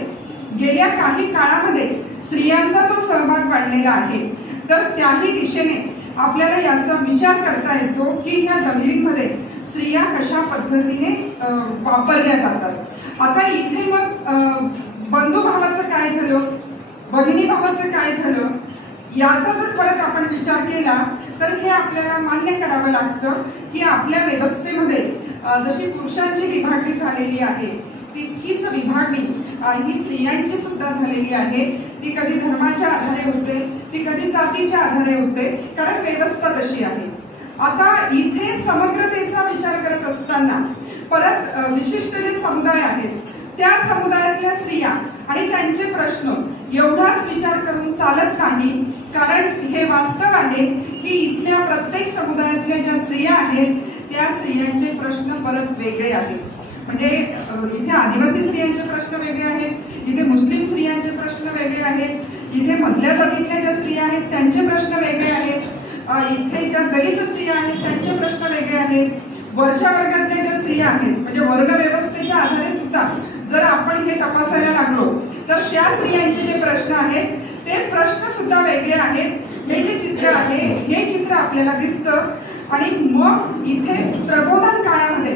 गेल्या काही काळामध्ये स्त्रियांचा जो सहभाग वाढलेला आहे तर त्याही दिशेने आपल्याला याचा विचार करता येतो की ह्या दंगलींमध्ये स्त्रिया कशा पद्धतीने वापरल्या जातात. आता इथे मग बंधुभावाचं काय झालं, भगिनी भावाचं काय झालं, याचा जर परत आपण विचार केला तर हे आपल्याला मान्य करावं लागतं की आपल्या व्यवस्थेमध्ये जशी पुरुषांची विभागणी झालेली आहे तितकीच विभागणी ही स्त्रियांची सुद्धा झालेली आहे. ती कधी धर्माच्या आधारे होते, ती कधी जातीच्या आधारे होते, कारण व्यवस्था तशी आहे. आता इथे समग्रतेचा विचार करत असताना परत विशिष्ट जे समुदाय आहेत त्या समुदायातल्या स्त्रिया आणि त्यांचे प्रश्न एवढाच विचार करून चालत नाही. कारण हे वास्तव आहे की इथल्या प्रत्येक समुदायातल्या ज्या स्त्रिया आहेत त्या स्त्रियांचे प्रश्न परत वेगळे आहेत. म्हणजे इथे आदिवासी स्त्रियांचे प्रश्न वेगळे आहेत, इथे मुस्लिम स्त्रियांचे प्रश्न वेगळे आहेत, इथे मधल्या जातीतल्या ज्या स्त्रिया आहेत त्यांचे प्रश्न वेगळे आहेत, इथे ज्या दलित स्त्रिया आहेत त्यांचे प्रश्न वेगळे आहेत, वरच्या वर्गातल्या ज्या स्त्रिया आहेत म्हणजे वर्ण व्यवस्थेच्या आधारे सुद्धा जर आपण हे तपासायला लागलो तर त्या स्त्रियांचे जे प्रश्न आहेत ते प्रश्न सुद्धा वेगळे आहेत. हे जे चित्र आहे हे चित्र आपल्याला दिसतं. आणि मग इथे प्रबोधन काळामध्ये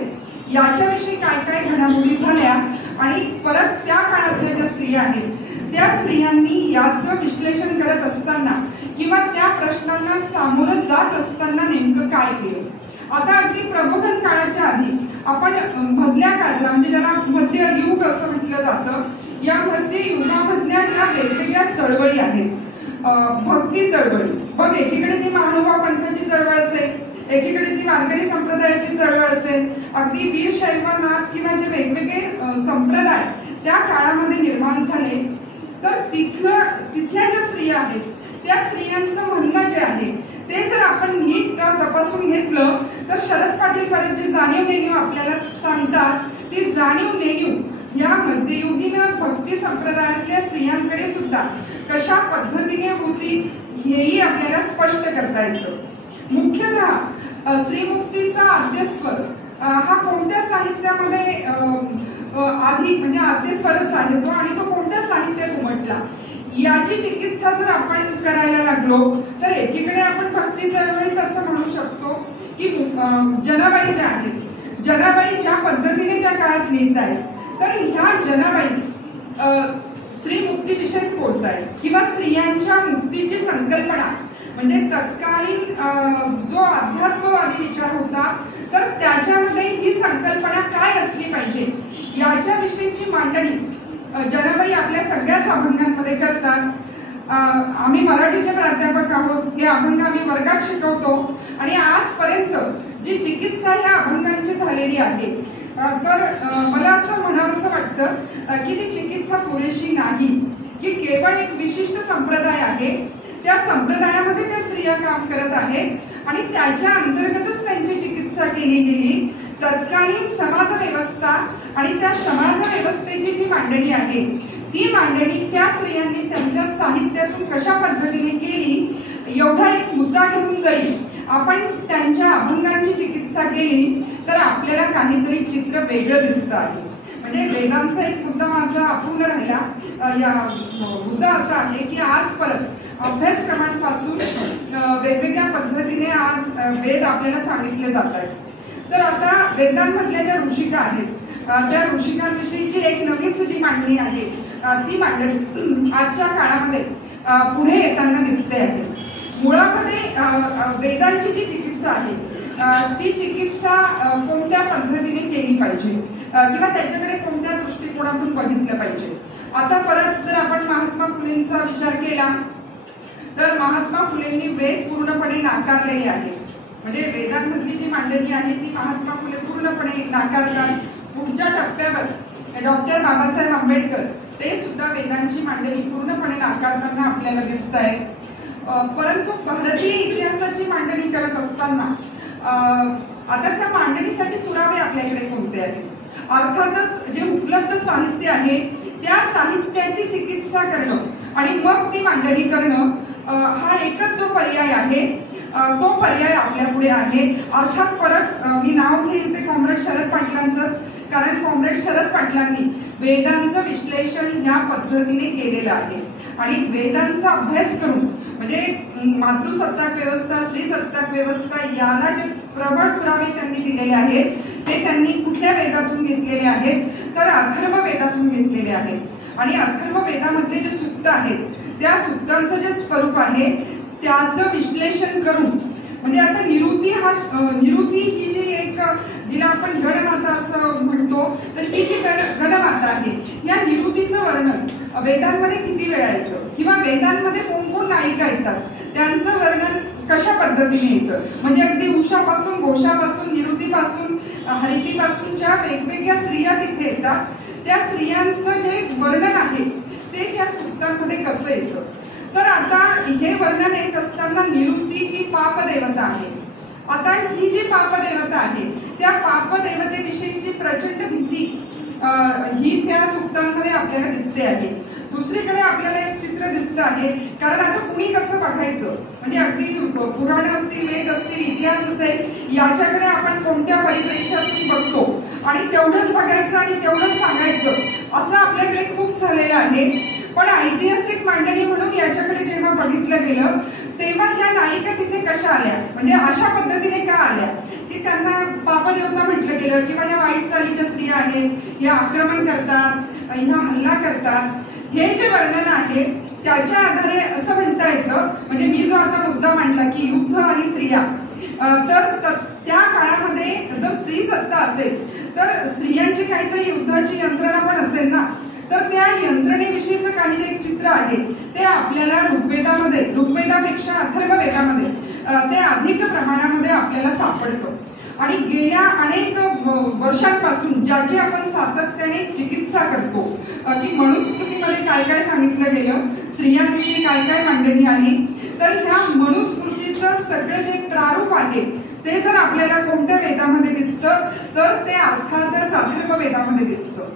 याच्याविषयी काय काय घडामोडी झाल्या आणि परत त्या काळातल्या ज्या स्त्रिया आहेत त्या स्त्रियांनी याचं विश्लेषण करत असताना किंवा त्या प्रश्नांना सामोरं जात असताना नेमकं काय केलं. आता अगदी प्रबोधन काळाच्या आधी आपण मधल्या काळातला म्हणजे ज्याला मध्य युग असं म्हटलं जातं, या मध्य युगामधल्या ज्या वेगवेगळ्या चळवळी आहेत, भक्ती चळवळी, बघ एकीकडे ती महानुभाव पंथाची चळवळ असेल, एकीकडे ती वारकरी संप्रदायाची चळवळ असेल, अगदी वीरशैवनाथ किंवा जे वेगवेगळे संप्रदाय त्या काळामध्ये निर्माण झाले, तर तिथल्या ज्या स्त्रिया आहेत त्या स्त्रियांचं म्हणणं जे आहे ते जर आपण नीट तपासून घेतलं तर शरद पाटील परत जी जाणीव नेणीव आपल्याला सांगतात, ती जाणीव नेणीव या मध्ययुगीन भक्ती संप्रदायातल्या स्त्रियांकडे सुद्धा कशा पद्धतीने होती हेही आपल्याला स्पष्ट करता येतं. मुख्यतः श्रीमुक्तीचा आद्यस्वर हा कोणत्या साहित्यामध्ये आधी म्हणजे आद्यस्वरच आहे तो, आणि तो कोणत्या साहित्यात उमटला याची चिकित्सा जर आपण करायला लागलो तर एकीकडे आपण भक्ती चळवळीत असं म्हणू शकतो की जनाबाई ज्या आहेत, जनाबाई ज्या पद्धतीने त्या काळात लिहित आहेत, तर ह्या जनाबाई स्त्रीमुक्तीविषयीच बोलत आहेत किंवा स्त्रियांच्या मुक्तीची संकल्पना म्हणजे तत्कालीन जो अध्यात्मवादी विचार होता तर त्याच्यामध्ये ही संकल्पना काय असली पाहिजे याच्याविषयीची मांडणी जनाबाई आपल्या सगळ्याच अभंगांमध्ये करतात. आम्ही मराठीचे प्राध्यापक आहोत, हे अभंग आम्ही वर्गात शिकवतो आणि आजपर्यंत जी चिकित्सा या अभंगांची झालेली आहे तर मला असं म्हणावंसं वाटतं की ती चिकित्सा पुरेशी नाही, की केवळ एक विशिष्ट संप्रदाय आहे, त्या संप्रदायामध्ये त्या स्त्रिया काम करत आहेत आणि त्याच्या अंतर्गतच त्यांची चिकित्सा केली गेली. तत्कालीन समाज व्यवस्था आणि त्या समाज व्यवस्थेची जी मांडणी आहे ती मांडणी त्या स्त्रियांनी त्यांच्या साहित्यातून कशा पद्धतीने केली एवढा एक मुद्दा घेऊन जाईल आपण त्यांच्या अभंगांची चिकित्सा केली तर आपल्याला काहीतरी चित्र वेगळं दिसतं आहे. म्हणजे वेदांचा एक मुद्दा माझा अपूर्ण राहिला. या मुद्दा असा आहे की आज परत अभ्यासक्रमांपासून वेगवेगळ्या पद्धतीने आज वेद आपल्याला सांगितले जात आहेत. तर आता वेदांमधल्या ज्या ऋषिका आहेत त्या ऋषिकांविषयीची एक नवीच जी मांडणी आहे ती मांडणी आजच्या काळामध्ये पुढे येताना दिसते आहे. मुळामध्ये वेदांची जी चिकित्सा आहे ती चिकित्सा कोणत्या पद्धतीने केली पाहिजे किंवा त्याच्याकडे कोणत्या दृष्टिकोनातून बघितलं पाहिजे. आता परत जर आपण महात्मा फुलेंचा विचार केला तर महात्मा फुलेंनी वेद पूर्णपणे नाकारलेले आहेत. म्हणजे वेदांमधली जी मांडणी आहे ती महात्मा फुले पूर्णपणे नाकारतात. पुढच्या टप्प्यावर डॉक्टर बाबासाहेब आंबेडकर ते सुद्धा वेदांची मांडणी पूर्णपणे नाकारताना आपल्याला दिसत आहे. परंतु भारतीय इतिहासाची मांडणी करत असताना आता त्या मांडणीसाठी पुरावे आपल्याकडे कोणते आहेत? अर्थातच जे उपलब्ध साहित्य आहे त्या साहित्याची चिकित्सा करणं आणि मग ती मांडणी करणं हा एकच जो पर्याय आहे तो पर्याय आपल्या पुढे आहे. अर्थात परत मी नाव घेईल ते कॉम्रेड शरद पाटलांचंच, कारण कॉम्रेड शरद पाटलांनी वेदांचं विश्लेषण या पद्धतीने केलेलं आहे आणि वेदांचा अभ्यास करून म्हणजे मातृसत्ताक व्यवस्था, स्त्रीसत्ताक व्यवस्था याला जे प्रबळ पुरावे त्यांनी दिलेले आहेत ते त्यांनी कुठल्या वेदातून घेतलेले आहेत तर अथर्व वेदातून घेतलेले आहेत. आणि अथर्व वेदामधले जे सूक्त आहेत त्या सूक्तांचं जे स्वरूप आहे त्याचं विश्लेषण करून म्हणजे आता निरुती ही जी एक जिला आपण गणमाता असं म्हणतो तर ही जी गणमाता आहे या निरुतीचं वर्णन वेदांमध्ये किती वेळा येतं किंवा वेदांमध्ये कोण कोण नायिका येतात त्यांचं वर्णन कशा पद्धतीने येतं. म्हणजे अगदी उषापासून, घोषापासून, निरुतीपासून, हरितीपासून ज्या वेगवेगळ्या स्त्रिया तिथे येतात त्या स्त्रियांचं जे वर्णन आहे ते त्या सूक्तांमध्ये कसं येतं. तर आता हे वर्णन येत असताना निरुक्ती ही पापदेवता आहे. आता ही जी पापदेवता आहे त्या पापदेवतेविषयीची प्रचंड भीती ही त्या सूक्तांमध्ये आपल्याला दिसते आहे. दुसरीकडे आपल्याला एक चित्र दिसतं आहे, कारण आता कुणी कसं बघायचं म्हणजे अगदी पुराण असतील, वेद असतील, इतिहास असेल याच्याकडे आपण कोणत्या परिप्रेक्षातून बघतो आणि तेवढंच बघायचं आणि तेवढंच सांगायचं असं आपल्याकडे खूप झालेलं आहे. पण ऐतिहासिक मांडणी म्हणून याच्याकडे जेव्हा बघितलं गेलं तेव्हा ह्या नायिका तिथे कशा आल्या म्हणजे अशा पद्धतीने का आल्या की त्यांना पापदेवता म्हटलं गेलं किंवा ह्या वाईट चालीच्या स्त्रिया आहेत, ह्या आक्रमण करतात, ह्या हल्ला करतात. हे जे वर्णन आहे त्याच्या आधारे असं म्हणता येतं म्हणजे मी जो आता मुद्दा मांडला की युद्ध आणि स्त्रिया तर त्या काळामध्ये जर स्त्री सत्ता असेल तर स्त्रियांची काहीतरी युद्धाची यंत्रणा पण असेल ना, तर त्या यंत्रणेविषयीचं काही जे चित्र आहे ते आपल्याला ऋग्वेदापेक्षा अथर्व वेदामध्ये ते अधिक प्रमाणामध्ये आपल्याला सापडतं. आणि गेल्या अनेक वर्षांपासून ज्याची आपण सातत्याने चिकित्सा करतो की मनुस्मृतीमध्ये काय काय सांगितलं गेलं, स्त्रियांविषयी काय काय मांडणी आली, तर ह्या मनुस्मृतीचं स्त्रीचं सगळं जे प्रारूप आहे ते जर आपल्याला कोणत्या वेदामध्ये दिसतं तर ते अर्थातच अथर्व वेदामध्ये दिसतं.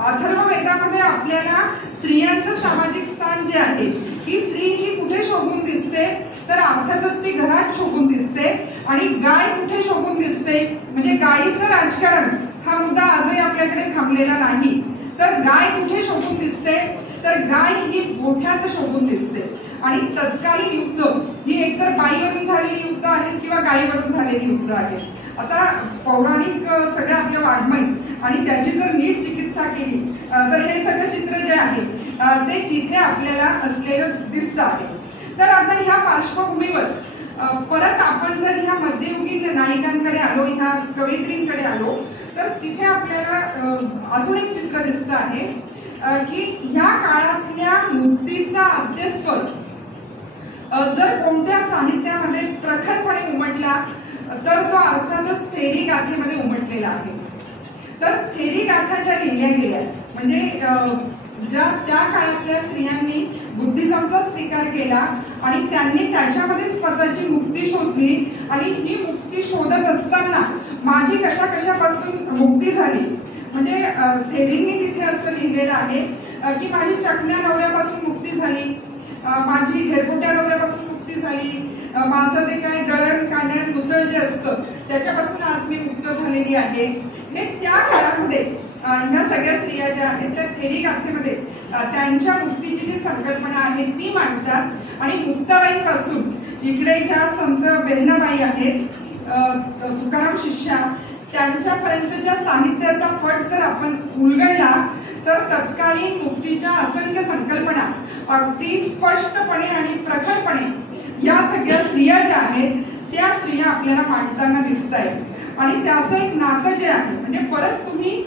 अथर्व वेदामध्ये आपल्याला स्त्रियांचं सामाजिक स्थान जे आहे, ही स्त्री ही कुठे शोभून दिसते तर अर्थातच ती घरात शोभून दिसते. आणि गाय कुठे शोभून दिसते म्हणजे गायीचं राजकारण हा मुद्दा आजही आपल्याकडे थांबलेला नाही. तर गाय कुठे शोभून दिसते तर गाय ही गोठ्यात शोभून दिसते. आणि तत्कालीन युद्ध ही एकतर बाईवरून झालेली युद्ध आहेत किंवा गायीवरून झालेली युद्ध आहेत. आता पौराणिक सगळं आपलं वाङ्मय आणि त्याची जर नीट चिकित्सा केली तर हे सगळं चित्र जे आहे ते तिथे आपल्याला असलेलं दिसतं आहे. तर आता ह्या पार्श्वभूमीवर परत आपण जर ह्या मध्ययुगीन नायिकांकडे आलो, ह्या कवयित्रींकडे आलो तर तिथे आपल्याला अजून एक चित्र दिसतं आहे की ह्या काळातल्या मुक्तीचा अध्यस्वर जर कोणत्या साहित्यामध्ये प्रखरपणे उमटला तर तो अर्थातच थेरी गाथेमध्ये उमटलेला आहे. तर थेरी गाथा ज्या लिहिल्या गेल्या म्हणजे ज्या त्या काळातल्या स्त्रियांनी बुद्धिझमचा स्वीकार केला आणि त्यांनी त्याच्यामध्ये स्वतःची मुक्ती शोधली आणि ही मुक्ती शोधत असताना माझी कशा कशापासून मुक्ती झाली म्हणजे थेरींनी तिथे असं लिहिलेलं आहे की माझी चकण्या नवऱ्यापासून मुक्ती झाली, माझी घेरपोट्या नवऱ्यापासून मुक्ती झाली, माझं ते काय दळण कांडण मुसळ जे असतं त्याच्यापासून आज मी मुक्त झालेली आहे. हे त्या काळामध्ये ह्या सगळ्या स्त्रिया ज्या आहेत त्या थेरी गाथेमध्ये त्यांच्या मुक्तीची जी संकल्पना आहे ती मांडतात. आणि मुक्ताबाईंपासून इकडे ज्या संत बहिणाबाई आहेत, तुकाराम शिष्या, त्यांच्यापर्यंतच्या साहित्याचा पट जर आपण उलगडला तर तत्कालीन मुक्तीच्या असंख्य संकल्पना अगदी स्पष्टपणे आणि प्रखरपणे या सगळ्या स्त्रिया ज्या आहेत त्या स्त्रिया आपल्याला मांडताना दिसत आहेत. आणि त्याचं एक नातं जे आहे म्हणजे परत तुम्ही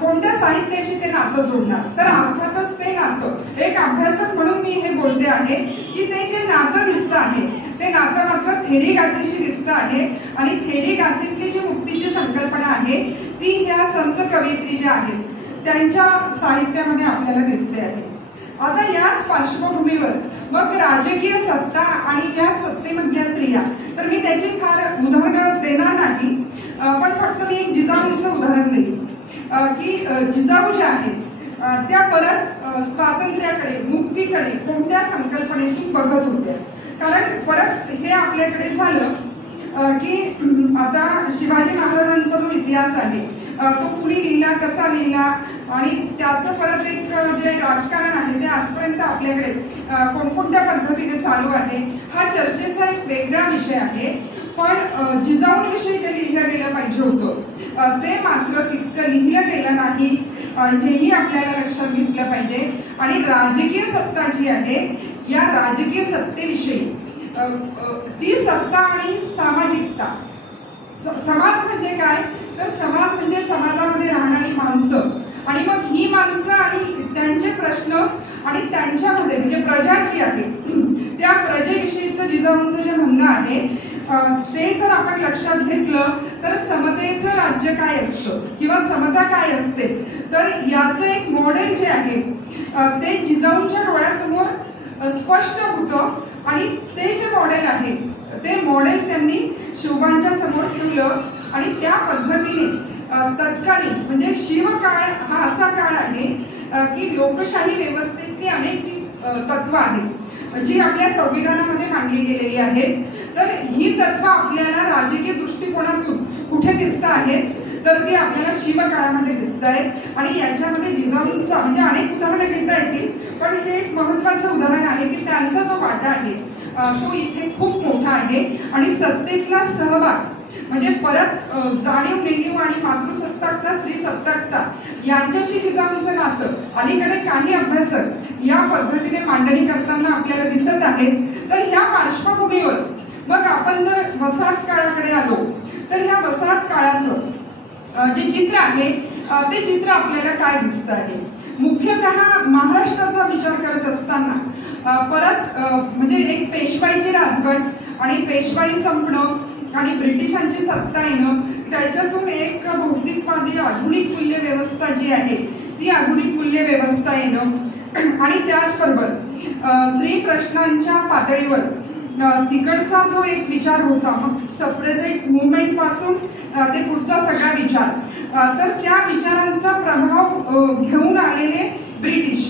कोणत्या साहित्याशी ते नातं जोडणार तर अर्थातच ते नातं एक अभ्यासक म्हणून मी हे बोलते आहे की ते जे नातं दिसतं आहे ते नातं मात्र थेरी गाथेशी दिसतं आहे. आणि थेरी गाथेतली जी मुक्तीची संकल्पना आहे ती ह्या संत कवयित्री ज्या आहेत त्यांच्या साहित्यामध्ये आपल्याला दिसते आहे. आता याच पार्श्वभूमीवर मग राजकीय सत्ता आणि या सत्तेमधल्या स्त्रिया तर मी त्याची फार उदाहरणं देणार नाही पण फक्त मी एक जिजाऊंचं उदाहरण देईन की जिजाऊ ज्या आहेत त्या परत स्वातंत्र्याकडे मुक्तीकडे कोणत्या संकल्पनेतून बघत होत्या. कारण परत हे आपल्याकडे झालं की आता शिवाजी महाराजांचा जो इतिहास आहे तो कुणी लिहिला, कसा लिहिला आणि त्याचं परत एक जे राजकारण आहे ते आजपर्यंत आपल्याकडे कोणकोणत्या पद्धतीने चालू आहे हा चर्चेचा एक वेगळा विषय आहे. पण जिजाऊंविषयी जे लिहिलं गेलं पाहिजे होतं ते मात्र तितकं लिहिलं गेलं नाही हेही आपल्याला लक्षात घेतलं पाहिजे. आणि राजकीय सत्ता जी आहे या राजकीय सत्तेविषयी ती सत्ता आणि सामाजिकता, समाज म्हणजे काय तर समाज म्हणजे समाजामध्ये राहणारी माणसं आणि मग ही माणसं आणि त्यांचे प्रश्न आणि त्यांच्यामध्ये म्हणजे प्रजा जी आहे त्या प्रजेविषयीचं जिजाऊंचं जे म्हणणं आहे ते जर आपण लक्षात घेतलं तर समतेचं राज्य काय असतं किंवा समता काय असते तर याचं एक मॉडेल जे आहे ते जिजाऊंच्या डोळ्यासमोर स्पष्ट होतं. आणि ते जे मॉडेल आहे ते मॉडेल त्यांनी शिवबांच्या समोर ठेवलं आणि त्या पद्धतीने तत्कालीन म्हणजे शिवकाळ हा असा काळ आहे की लोकशाही व्यवस्थेतली अनेक जी तत्व आहेत जी आपल्या संविधानामध्ये मांडली गेलेली आहेत तर ही तत्व आपल्याला राजकीय दृष्टिकोनातून कुठे दिसत आहेत तर ती आपल्याला शिवकाळामध्ये दिसत आहेत. आणि याच्यामध्ये जिजाऊंचा म्हणजे अनेक उदाहरणं घेता येतील पण हे एक महत्त्वाचं उदाहरण आहे की त्यांचा जो वाटा आहे तो इथे खूप मोठा आहे. आणि सत्तेतला सहभाग म्हणजे परत जाणीव नेणीव आणि मातृसत्ताकता स्त्रीसत्ताकता यांच्याशी जिजाऊंचं नातं अलीकडे काही अभ्यासक या पद्धतीने मांडणी करताना आपल्याला दिसत आहेत. तर ह्या पार्श्वभूमीवर मग आपण जर वसाहत काळाकडे आलो तर ह्या वसाहत काळाचं जे चित्र आहे ते चित्र आपल्याला काय दिसत आहे. मुख्यतः महाराष्ट्राचा विचार करत असताना परत म्हणजे एक पेशवाईची राजवट आणि पेशवाई संपणं आणि ब्रिटिशांची सत्ता येणं त्याच्यातून एक भौतिकवादी आधुनिक मूल्य व्यवस्था जी आहे ती आधुनिक मूल्य व्यवस्था येणं आणि त्याचबरोबर स्त्री प्रश्नांच्या पातळीवर तिकडचा जो एक विचार होता, मग सफ्रेजेट मुवमेंट पासून ते पुढचा सगळा विचार, तर त्या विचारांचा प्रभाव घेऊन आलेले ब्रिटिश.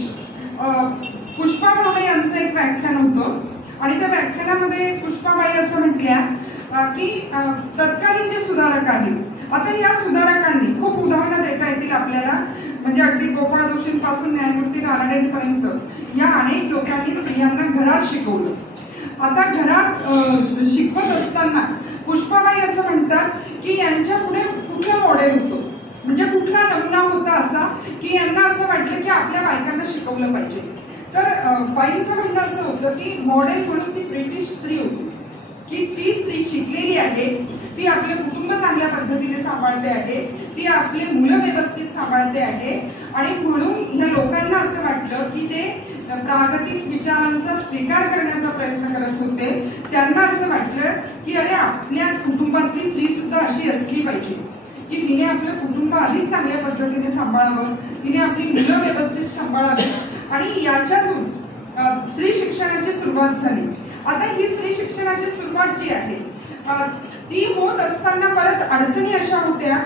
पुष्पा भावे यांचं एक व्याख्यान होतं आणि त्या व्याख्यानामध्ये पुष्पाबाई असं म्हटल्या की तत्कालीन जे सुधारक आहेत, आता या सुधारकांनी खूप उदाहरणं देता येतील आपल्याला, म्हणजे अगदी गोपाळ जोशींपासून न्यायमूर्ती नारायणपर्यंत या अनेक लोकांनी स्त्रियांना घरात शिकवलं. आता घरात शिकवत असताना पुष्पाबाई असं म्हणतात की यांच्या पुढे कुठलं मॉडेल होतं, म्हणजे कुठला नमुना होता असा की यांना असं वाटलं की आपल्या बायकांना शिकवलं पाहिजे. तर बाईंचं म्हणणं असं होतं की मॉडेल म्हणून ती ब्रिटिश स्त्री होती, की ती स्त्री शिकलेली आहे, ती आपले कुटुंब चांगल्या पद्धतीने सांभाळते आहे, ती आपले मुलं व्यवस्थित सांभाळते आहे. आणि म्हणून या लोकांना असं वाटलं की जे प्रागतिक विचारांचा स्वीकार करण्याचा प्रयत्न करत होते त्यांना असं वाटलं की अरे आपल्या कुटुंबातली स्त्री सुद्धा अशी असली पाहिजे की तिने आपलं कुटुंब अधिक चांगल्या पद्धतीने सांभाळावं, तिने आपली मुलं व्यवस्थित सांभाळावी. आणि याच्यातून स्त्री शिक्षणाची सुरुवात झाली. आता ही स्त्री शिक्षणाची सुरुवात जी आहे ती होत असताना परत अडचणी अशा होत्या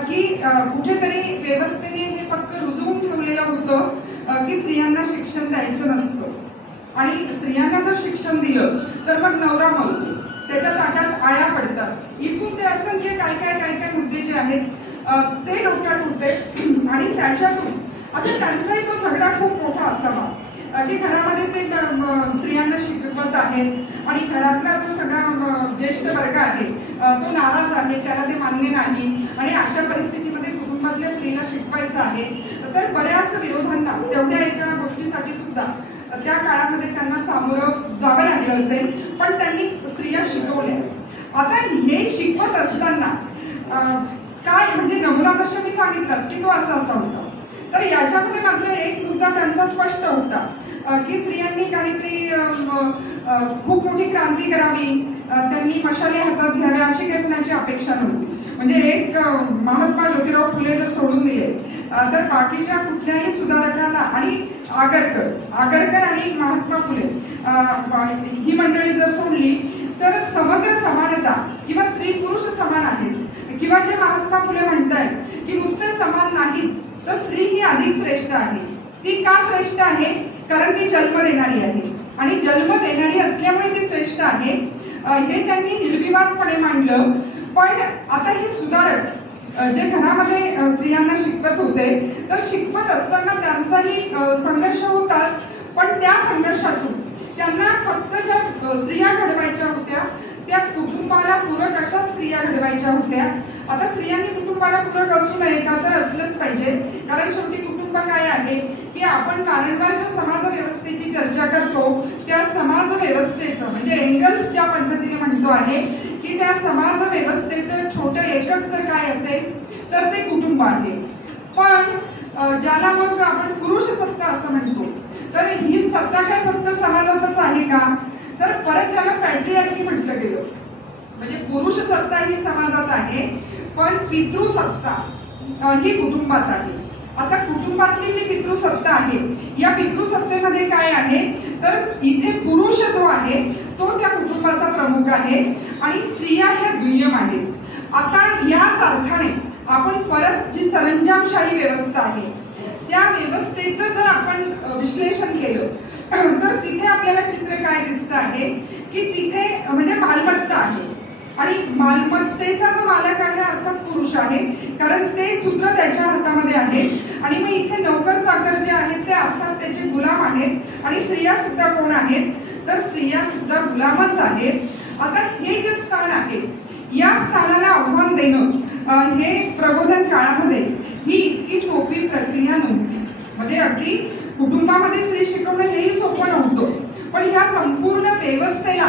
की कुठेतरी व्यवस्थेने हे फक्त रुजवून ठेवलेलं होतं की स्त्रियांना शिक्षण द्यायचं नसतं, आणि स्त्रियांना जर शिक्षण दिलं तर मग नवरा मरतो, त्याच्या ताटात आळ्या पडतात. इथून ते असंख्य काय काय मुद्दे जे आहेत ते डोक्यात होते. आणि त्याच्यातून आता त्यांचाही तो झगडा खूप मोठा असावा की घरामध्ये ते स्त्रियांना शिकवत आहेत आणि घरातला जो सगळा ज्येष्ठ वर्ग आहे तो नाराज आहे, त्याला ते मान्य नाही, आणि अशा परिस्थितीमध्ये कुटुंबातल्या स्त्रीला शिकवायचं आहे. तर बऱ्याच विरोधांना तेवढ्या एका गोष्टीसाठी सुद्धा त्या काळामध्ये त्यांना सामोरं जावं लागलं असेल, पण त्यांनी स्त्रिया शिकवल्या. आता हे शिकवत असताना काय म्हणजे नमुनादर्श मी सांगितलंच की तो असा होता. तर याच्यामध्ये मात्र एक मुद्दा त्यांचा स्पष्ट होता की स्त्रियांनी काहीतरी खूप मोठी क्रांती करावी, त्यांनी मशाली हातात घ्याव्या अशी काही कुणाची अपेक्षा नव्हती. म्हणजे एक महात्मा ज्योतिराव फुले जर सोडून दिले तर बाकीच्या कुठल्याही सुधारकाला, आणि आगरकर आणि महात्मा फुले ही मंडळी जर सोडली तर समग्र समानता किंवा स्त्री पुरुष समान आहेत, किंवा जे महात्मा फुले म्हणतायत की नुसते समान नाहीत तर स्त्री ही अधिक श्रेष्ठ आहे. ती का श्रेष्ठ आहे? कारण ती जन्म देणारी आहे, आणि जन्म देणारी असल्यामुळे ती श्रेष्ठ आहे हे त्यांनी निर्विवादपणे मांडलं. पण आता हे सुधारक जे घरामध्ये स्त्रियांना शिकवत होते तर शिकवत असताना त्यांचाही संघर्ष होताच, पण त्या संघर्षातून त्यांना फक्त ज्या स्त्रिया घडवायच्या होत्या त्या कुटुंबाला पूरक अशा स्त्रिया घडवायच्या होत्या. आता स्त्रियांनी कुटुंबाला पूरक असू नये का? तर असलंच पाहिजे, कारण शेवटी कुटुंब काय आहे की आपण वारंवार ज्या समाज व्यवस्थेची चर्चा करतो त्या समाज व्यवस्थेचं म्हणजे एंगल्स ज्या पद्धतीने म्हणतो आहे की त्या समाज व्यवस्थेचं छोटं एकक जर काय असेल तर ते कुटुंब आहे. पण ज्याला मग आपण पुरुष सत्ता असं म्हणतो, तर ही सत्ता काय फक्त समाजातच आहे का? तर परत ज्याला पॅट्रियार्की म्हटलं गेलं, म्हणजे पुरुष सत्ता ही समाजात आहे पण पितृसत्ता ही कुटुंबात आहे. आता कुटुंबातली जी पितृसत्ता आहे या पितृसत्तेमध्ये काय आहे तर इथे पुरुष जो आहे तो त्या कुटुंबाचा प्रमुख आहे आणि स्त्रिया ह्या दुय्यम आहेत. आता याच अर्थाने आपण परत जी सरंजामशाही व्यवस्था आहे त्या व्यवस्थेचं जर आपण विश्लेषण केलं तर तिथे आपल्याला चित्र काय दिसतं आहे की तिथे म्हणजे मालमत्ता आहे, आणि मालमत्तेचा जो मालक आहे अर्थात पुरुष आहे, कारण ते सूत्र त्याच्या हातामध्ये आहे. आणि मग इथे नोकर चाकर जे आहेत ते अर्थात त्याचे गुलाम आहेत, आणि स्त्रिया सुद्धा कोण आहेत तर स्त्रिया सुद्धा गुलामच आहेत. आता हे जे स्थान आहे या स्थानाला आव्हान देणं हे प्रबोधन काळामध्ये ही इतकी सोपी प्रक्रिया नव्हती. म्हणजे अगदी कुटुंबामध्ये स्त्री शिकवणं हेही सोपं नव्हतं, पण ह्या संपूर्ण व्यवस्थेला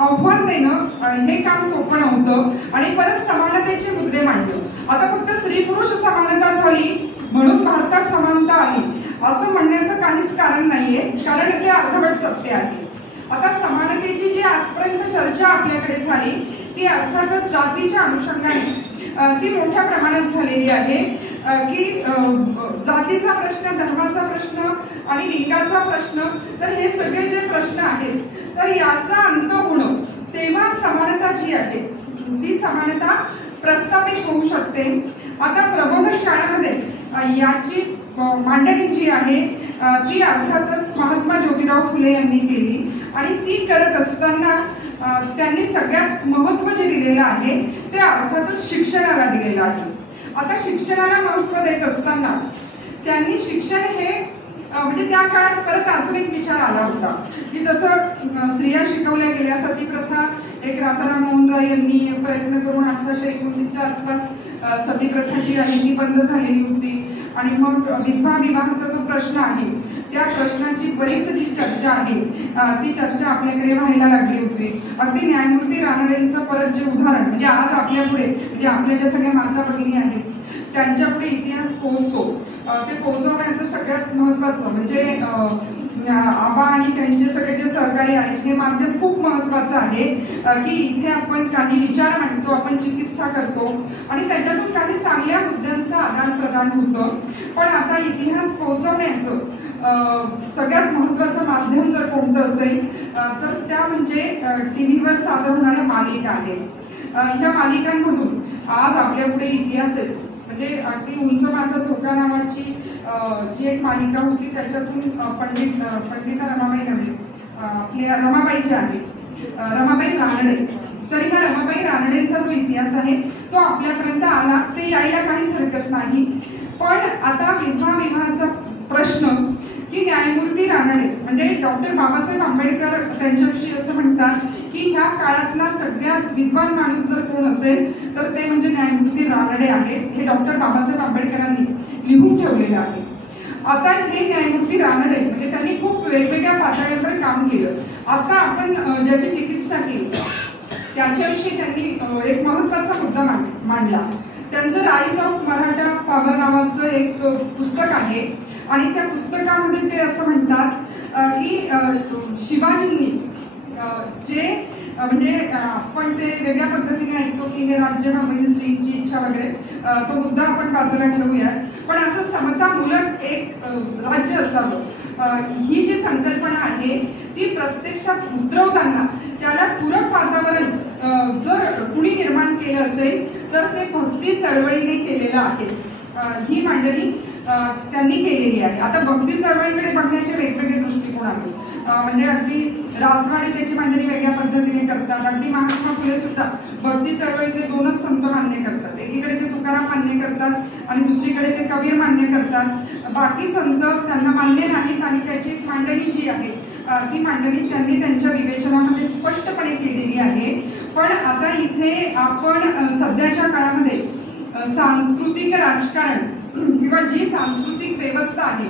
आव्हान देणं हे काम सोपं नव्हतं. आणि परत समानतेचे मुद्दे मांडलं. आता फक्त स्त्री पुरुष समानता झाली म्हणून भारतात समानता आली असं म्हणण्याचं काहीच कारण नाहीये, कारण ते अर्धवट सत्य आहे. आता समानतेची जी आजपर्यंत चर्चा आपल्याकडे झाली ती अर्थातच जातीच्या अनुषंगाने ती मोठ्या प्रमाणात झालेली आहे की जातीचा प्रश्न, धर्माचा प्रश्न आणि लिंगाचा प्रश्न, तर हे सगळे जे प्रश्न आहेत तर याचा अंत होणं तेव्हा समानता जी आहे ती समानता प्रस्थापित होऊ शकते. आता प्रबोधन काळामध्ये याची मांडणी जी आहे ती अर्थातच महात्मा ज्योतिराव फुले यांनी केली आणि ती करत असताना त्यांनी सगळ्यात महत्त्व जे दिलेलं आहे ते अर्थातच शिक्षणाला दिलेलं आहे. आता शिक्षणाला महत्त्व देत असताना त्यांनी शिक्षण हे म्हणजे त्या काळात परत अजून एक विचार आला होता की जसं स्त्रिया शिकवल्या गेल्या, सती प्रथा एक राजाराम मोहन राय यांनी प्रयत्न करून 1829च्या आसपास सती प्रथा जी आहे ती बंद झालेली होती आणि मग विधवा विवाहाचा जो प्रश्न आहे त्या प्रश्नाची बरीच जी चर्चा आहे ती चर्चा आपल्याकडे व्हायला लागली होती. अगदी न्यायमूर्ती रानडेंचं परत जे उदाहरण म्हणजे आज आपल्यापुढे म्हणजे आपल्या ज्या सगळ्या माता भगिनी आहेत त्यांच्यापुढे इतिहास पोहोचतो ते पोहोचवण्याचं सगळ्यात महत्त्वाचं म्हणजे आबा आणि त्यांचे सगळे जे सहकारी आहेत हे माध्यम खूप महत्त्वाचं आहे की इथे आपण काही विचार मांडतो, आपण चिकित्सा करतो आणि त्याच्यातून काही चांगल्या मुद्द्यांचं आदान प्रदान होतं. पण आता इतिहास पोहोचवण्याचं सगळ्यात महत्त्वाचं माध्यम जर कोणतं असेल तर त्या म्हणजे टीव्हीवर सादर होणाऱ्या मालिका आहेत. ह्या मालिकांमधून आज आपल्यापुढे इतिहास आहे म्हणजे अगदी उंच माझा धोका नावाची जी एक मालिका होती त्याच्यातून पंडिता रमाबाई नव्हे आपल्या रमाबाई ज्या आहेत रमाबाई रानडे, तर ह्या रमाबाई रानडेंचा जो इतिहास आहे तो आपल्यापर्यंत आला, ते यायला काहीच हरकत नाही. पण आता विधवा विवाहाचा प्रश्न की न्यायमूर्ती रानडे म्हणजे डॉक्टर बाबासाहेब आंबेडकर त्यांच्याविषयी असं म्हणतात की ह्या काळातला सगळ्यात विद्वान माणूस जर कोण असेल तर ते म्हणजे न्यायमूर्ती रानडे आहेत. हे डॉक्टर बाबासाहेब आंबेडकरांनी लिहून ठेवलेलं आहे. आता हे न्यायमूर्ती रानडे म्हणजे त्यांनी खूप वेगवेगळ्या पातळ्यांवर काम केलं. आता आपण ज्याची चिकित्सा केली त्याच्याविषयी त्यांनी एक महत्त्वाचा मुद्दा मांडला. त्यांचं राईज ऑफ मराठा पॉवर नावाचं एक पुस्तक आहे आणि त्या पुस्तकामध्ये ते असं म्हणतात की शिवाजींनी जे म्हणजे आपण ते वेगळ्या पद्धतीने ऐकतो की हे राज्य होईल स्त्रीची इच्छा वगैरे तो मुद्दा आपण बाजूला ठेवूयात, पण असं समतामूलक एक राज्य असावं ही जी संकल्पना आहे ती प्रत्यक्षात उतरवताना त्याला पूरक वातावरण जर कुणी निर्माण केलं असेल तर ते भक्ती चळवळीने केलेलं आहे. ही मांडणी त्यांनी केलेली आहे. आता भक्ती चळवळीकडे बघण्याचे वेगवेगळे दृष्टिकोन आहेत. म्हणजे अगदी राजवाडी त्याची मांडणी वेगळ्या पद्धतीने करतात. अगदी महात्मा फुले सुद्धा भक्ती चळवळीतले दोनच संत मान्य करतात. एकीकडे ते तुकाराम मान्य करतात आणि दुसरीकडे ते कबीर मान्य करतात. बाकी संत त्यांना मान्य नाहीत आणि त्याची मांडणी जी आहे ती मांडणी त्यांनी त्यांच्या विवेचनामध्ये स्पष्टपणे केलेली आहे. पण आता इथे आपण सध्याच्या काळामध्ये सांस्कृतिक राजकारण किंवा जी सांस्कृतिक व्यवस्था आहे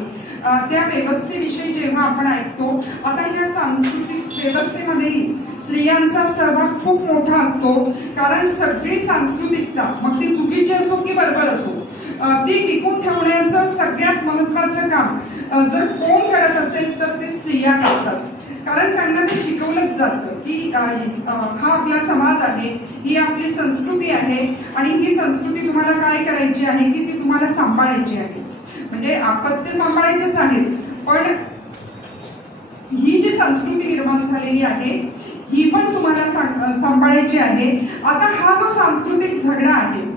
त्या व्यवस्थेविषयी जेव्हा आपण ऐकतो आता या सांस्कृतिक व्यवस्थेमध्येही स्त्रियांचा सहभाग खूप मोठा असतो. कारण सगळी सांस्कृतिकता मग ती चुकीची असो की बरोबर असो ती टिकून ठेवण्याचं सगळ्यात महत्त्वाचं काम जर कोण करत असेल तर ते स्त्रिया करतात. कारण त्यांना ते शिकवलंच जातं की हा आपला समाज आहे, ही आपली संस्कृती आहे आणि ही संस्कृती तुम्हाला काय करायची आहे की ती तुम्हाला सांभाळायची आहे. म्हणजे आपत्य सांभाळायचेच आहेत पण ही जी संस्कृती निर्माण झालेली आहे ही पण तुम्हाला सांभाळायची आहे. आता हा जो सांस्कृतिक झगडा आहे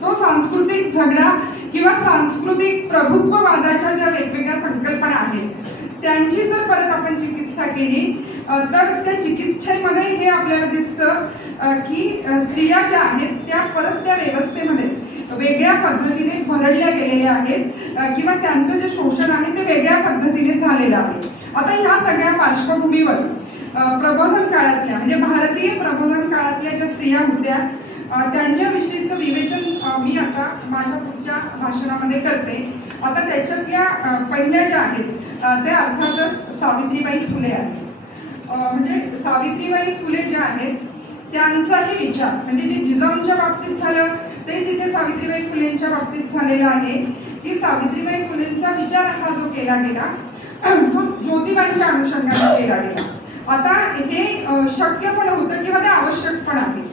तो सांस्कृतिक झगडा किंवा सांस्कृतिक प्रभुत्ववादाच्या ज्या वेगवेगळ्या संकल्पना आहेत त्यांची जर परत आपण चिकित्सा केली तर त्या चिकित्सेमध्ये हे आपल्याला दिसतं की स्त्रिया ज्या आहेत त्या परत त्या व्यवस्थेमध्ये वेगळ्या पद्धतीने भरडल्या गेलेल्या आहेत किंवा त्यांचं जे शोषण आहे ते वेगळ्या पद्धतीने झालेलं आहे. आता ह्या सगळ्या पार्श्वभूमीवर प्रबोधन काळातल्या म्हणजे भारतीय प्रबोधन काळातल्या ज्या स्त्रिया होत्या त्यांच्याविषयीचं विवेचन मी आता माझ्या पुढच्या भाषणामध्ये करते. आता त्याच्यातल्या पहिल्या ज्या आहेत त्या अर्थातच सावित्रीबाई फुले आहेत. म्हणजे सावित्रीबाई फुले ज्या आहेत त्यांचाही विचार म्हणजे जे जिजाऊंच्या बाबतीत झालं तेच इथे सावित्रीबाई फुलेंच्या बाबतीत झालेलं आहे की सावित्रीबाई फुलेंचा विचार हा जो केला गेला तो ज्योतिबांच्या अनुषंगाने केला गेला. आता हे शक्य पण होतं किंवा ते आवश्यक पण आहे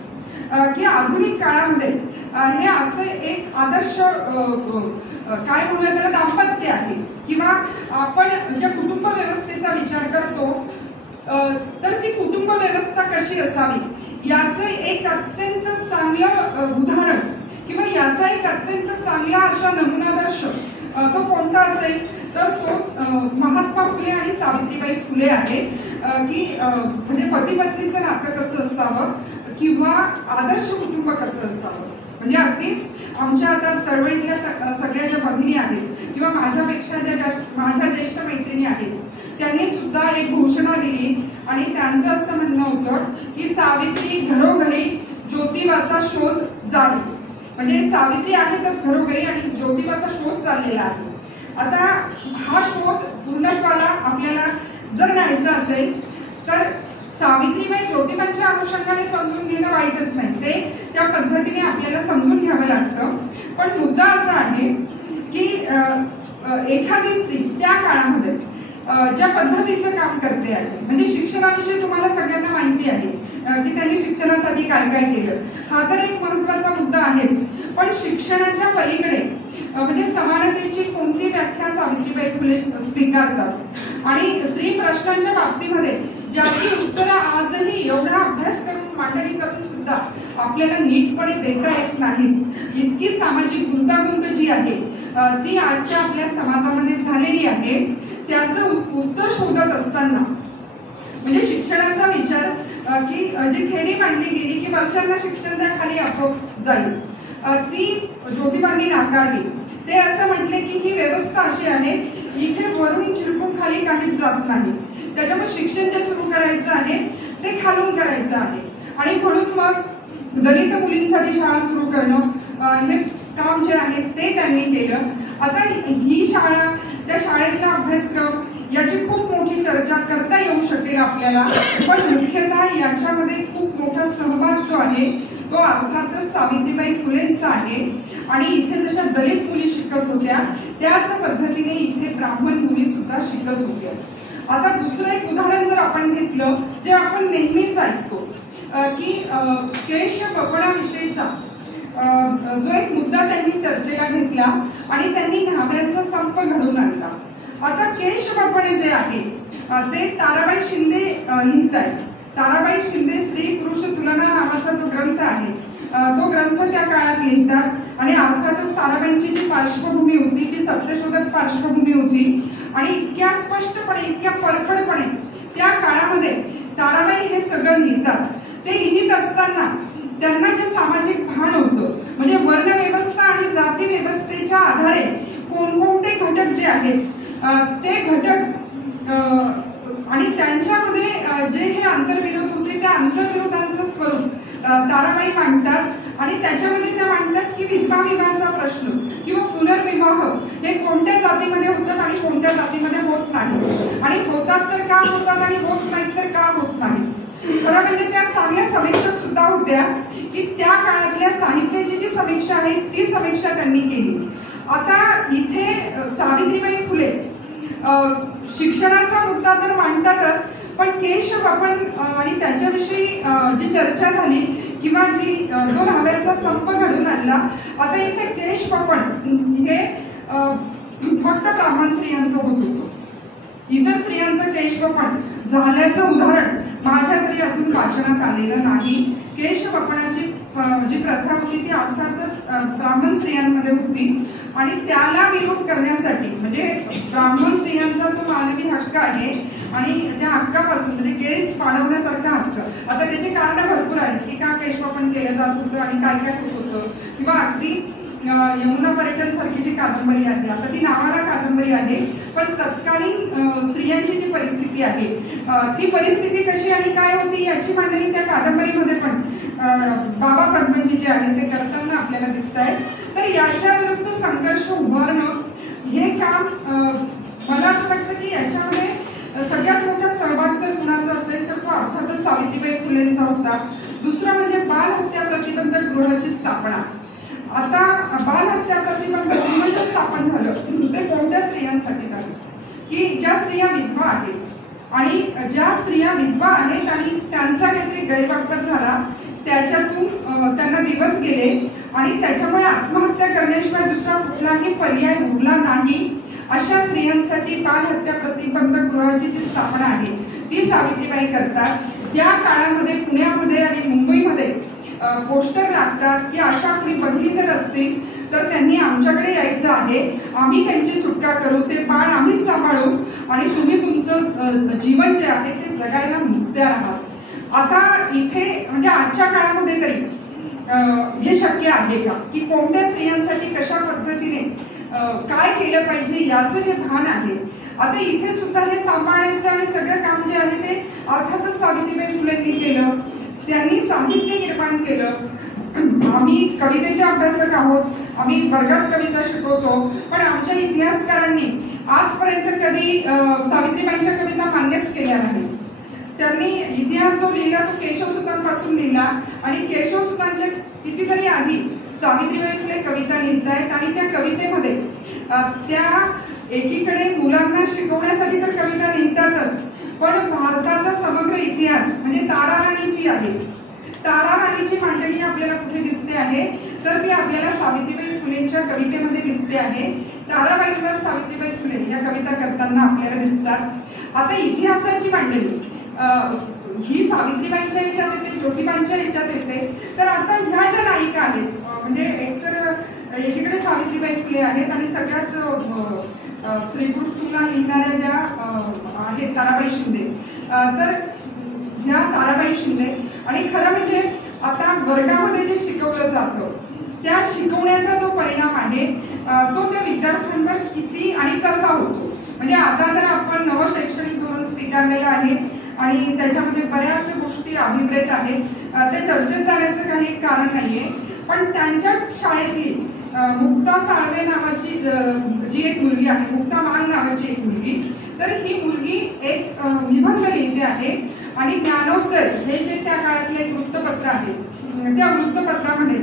की आधुनिक काळामध्ये हे असं एक आदर्श काय म्हणूया त्याला दाम्पत्य आहे, किंवा आपण ज्या कुटुंब व्यवस्थेचा विचार करतो तर ती कुटुंब व्यवस्था कशी असावी याचं एक अत्यंत चांगलं उदाहरण किंवा याचा एक अत्यंत चांगला असा नमुनादर्श तो कोणता असेल तर तो महात्मा फुले आणि सावित्रीबाई फुले आहे की म्हणजे पती पत्नीचं नातं कसं असावं किंवा आदर्श कुटुंब कसं असावं. म्हणजे अगदी आमच्या आता चळवळीतल्या सगळ्या ज्या भगिनी आहेत किंवा माझ्यापेक्षा माझ्या ज्येष्ठ मैत्रिणी आहेत त्यांनी सुद्धा एक घोषणा दिली आणि त्यांचं असं म्हणणं होतं की सावित्री घरोघरी ज्योतिबाचा शोध जाणे. म्हणजे सावित्री आहेतच घरोघरी आणि ज्योतिबाचा शोध चाललेला आहे. आता हा शोध पूर्णत्वाला आपल्याला जर न्यायचा असेल तर सावित्रीबाई ज्योतिबांच्या अनुषंगाने समजून घेणं वाईटच नाही, ते त्या पद्धतीने आपल्याला समजून घ्यावं लागतं. पण मुद्दा असा आहे की एखादी स्त्री त्या काळामध्ये ज्या पद्धतीचं काम करते आहे, म्हणजे शिक्षणाविषयी तुम्हाला सगळ्यांना माहिती आहे की त्यांनी शिक्षणासाठी काय काय केलं, हा तर एक महत्त्वाचा मुद्दा आहेच. पण शिक्षणाच्या पलीकडे म्हणजे समानतेची कोणती व्याख्या सावित्रीबाई फुले स्वीकारतात आणि स्त्री प्रश्नांच्या बाबतीमध्ये ज्याची उत्तरं आजही एवढा अभ्यास करून मांडणी करून सुद्धा आपल्याला नीटपणे देता येत नाहीत, इतकी सामाजिक गुंतागुंत जी आहे ती आजच्या आपल्या समाजामध्ये झालेली आहे. त्याचं उत्तर शोधत असताना म्हणजे शिक्षणाचा विचार की जी थेरी मांडली गेली की वरच्यांना शिक्षण द्या खाली आपोआप जाईल, ती ज्योतिबांनी नाकारली. ते असं म्हटले की ही व्यवस्था अशी आहे इथे वरून चिरकून खाली काहीच जात नाही, त्याच्यामुळे शिक्षण जे सुरू करायचं आहे ते खालून करायचं आहे. आणि म्हणून मग दलित मुलींसाठी शाळा सुरू करणं हे काम जे आहे ते त्यांनी केलं. आता ही शाळा त्या शाळेतला अभ्यासक्रम याची खूप मोठी चर्चा करता येऊ शकेल आपल्याला, पण मुख्यतः याच्यामध्ये खूप मोठा सहभाग जो आहे तो अर्थातच सावित्रीबाई फुलेंचा आहे. आणि इथे जशा दलित मुली शिकत होत्या त्याच पद्धतीने इथे ब्राह्मण मुली सुद्धा शिकत होत्या. आता दुसरं एक उदाहरण जर आपण घेतलं जे आपण नेहमीच ऐकतो की केश बपणाविषयीचा जो एक मुद्दा त्यांनी चर्चेला घेतला आणि त्यांनी न्हाव्यांचा संप घडवून आणला. आता केश बपणे जे आहे ते ताराबाई शिंदे लिहित आहेत. ताराबाई शिंदे स्त्री पुरुष तुलना नावाचा जो ग्रंथ आहे तो ग्रंथ त्या काळात लिहितात आणि अर्थातच ताराबाईंची जी पार्श्वभूमी होती ती सत्यशोधक पार्श्वभूमी होती आणि इतक्या स्पष्टपणे इतक्या परखडपणे त्या काळामध्ये ताराबाई हे सगळं लिहितात. ते लिहित असताना त्यांना जे सामाजिक भान होतं म्हणजे वर्णव्यवस्था आणि जाती व्यवस्थेच्या आधारे कोणकोणते घटक जे आहेत ते घटक आणि त्यांच्यामध्ये जे हे आंतरविरोध होते त्या आंतरविरोधांचं स्वरूप ताराबाई मांडतात आणि त्याच्यामध्ये त्या मांडतात की विधवा विवाहाचा प्रश्न किंवा पुनर्विवाह हे कोणत्या जातीमध्ये होतात आणि कोणत्या जातीमध्ये होत नाही आणि होतात तर का होतात आणि होत नाहीत तर का होत नाही. खरं म्हणजे त्या चांगल्या समीक्षक सुद्धा होत्या की त्या काळातल्या साहित्याची जी समीक्षा आहे ती समीक्षा त्यांनी केली. आता इथे सावित्रीबाई फुले शिक्षणाचा मुद्दा तर मांडतातच, पण केश बपण आणि त्याच्याविषयी जी चर्चा झाली किंवा जी जो न्हाव्यांचा संप घडून आणला. आता इथे केश बपण हे फक्त ब्राह्मण स्त्रियांचं होत होतं, इतर स्त्रियांचं केश बपण झाल्याचं उदाहरण माझ्या तरी अजून वाचनात आलेलं नाही. केश बपणाची जी प्रथा होती ती अर्थातच ब्राह्मण स्त्रियांमध्ये होती आणि त्याला विरोध करण्यासाठी म्हणजे ब्राह्मण स्त्रियांचा तो मानवी हक्क आहे आणि त्या हक्कापासून म्हणजे केस पाडवण्यासारखा हक्क. आता त्याची कारण भरपूर आहेत की का केश बपण केलं जात होतं आणि काय काय होत होतं किंवा अगदी यमुना पर्यटन सारखी जी कादंबरी आहे आता ती नावाला कादंबरी आहे पण तत्कालीन स्त्रियांची जी परिस्थिती आहे ती परिस्थिती कशी आणि काय होती याची मांडणी त्या कादंबरीमध्ये पण बाबा प्रगमनजी जे आहे ते करताना आपल्याला दिसत आहे. तर याच्या विरुद्ध संघर्ष उभारणं हे काम मला असं वाटतं की याच्यामध्ये सगळ्यात मोठा सहभाग जर कुणाचा असेल तर तो अर्थातच सावित्रीबाई फुलेंचा होता. दुसरं म्हणजे बाल हत्या प्रतिबंधक गृहाची स्थापना. आता बाल हत्या प्रतिबंधक गृह जे स्थापन झालं ते कोणत्या स्त्रियांसाठी झालं की ज्या स्त्रिया विधवा आहेत आणि ज्या स्त्रिया विधवा आहेत आणि त्यांचा काहीतरी गैरवापर झाला त्याच्यातून त्यांना दिवस गेले आणि त्याच्यामुळे आत्महत्या करण्याशिवाय दुसरा कुठलाही पर्याय उरला नाही अशा स्त्रियांसाठी बाल हत्या प्रतिबंधक गृहाची जी स्थापना आहे ती सावित्रीबाई करतात। या काळामध्ये पुण्यामध्ये आणि मुंबईमध्ये पोस्टर लागतात की अशा कुणी बहिणी जर असतील तर त्यांनी आमच्याकडे यायचं आहे, आम्ही त्यांची सुटका करू, ते बाळ आम्हीच सांभाळू आणि तुम्ही तुमचं जीवन जे आहे ते जगायला मुक्त आहात। आता इथे म्हणजे आजच्या काळामध्ये तरी हे शक्य आहे का की कोणत्या स्त्रियांसाठी कशा पद्धतीने काय केलं पाहिजे याचं जे भान आहे। आता इथे सुद्धा हे सांभाळायचं आणि सगळं काम जे आहे ते अर्थातच सावित्रीबाई फुलेंनी केलं, त्यांनी साहित्य निर्माण केलं। आम्ही कवितेचे अभ्यासक आहोत, आम्ही वर्गात कविता शिकवतो, पण आमच्या इतिहासकारांनी आजपर्यंत कधी सावित्रीबाईंच्या कविता मान्यच केल्या नाही। त्यांनी इतिहास जो लिहिला तो केशवसुतांपासून लिहिला आणि केशवसुतांच्या कितीतरी आधी सावित्रीबाई फुले कविता लिहितायत आणि त्या कवितेमध्ये त्या एकीकडे मुलांना शिकवण्यासाठी तर कविता लिहितातच, पण भारताचा समग्र इतिहास म्हणजे तारा राणीची आहे, तारा राणीची मांडणी आपल्याला कुठे दिसते आहे तर ती आपल्याला सावित्रीबाई फुलेंच्या कवितेमध्ये दिसते आहे। ताराबाईंवर सावित्रीबाई फुले या कविता करताना आपल्याला दिसतात। आता इतिहासाची मांडणी ही सावित्रीबाईंच्या ह्याच्यात येते, ज्योतिबांच्या ह्याच्यात येते। तर आता ह्या ज्या नायिका आहेत म्हणजे एकतर एकीकडे सावित्रीबाई फुले आहेत आणि सगळ्यात श्रीकृष्णला लिहिणाऱ्या ज्या आहेत ताराबाई शिंदे, तर ह्या ताराबाई शिंदे आणि खरं म्हणजे आता वर्गामध्ये जे शिकवलं जातं त्या शिकवण्याचा जो परिणाम आहे तो त्या विद्यार्थ्यांवर किती आणि कसा होतो। म्हणजे आता तर आपण नवं शैक्षणिक धोरण स्वीकारलेलं आहे आणि त्याच्यामध्ये बऱ्याच गोष्टी अभिप्रेत आहेत, ते चर्चेत जाण्याचं काही कारण नाहीये, पण त्यांच्याच शाळेतली मुक्ता साळवे नावाची जी एक मुलगी आहे, मुक्ता मान नावाची एक मुलगी, तर ही मुलगी एक निबंध लिहिते आहे आणि ज्ञानोदय हे जे त्या काळातले एक वृत्तपत्र आहे त्या वृत्तपत्रामध्ये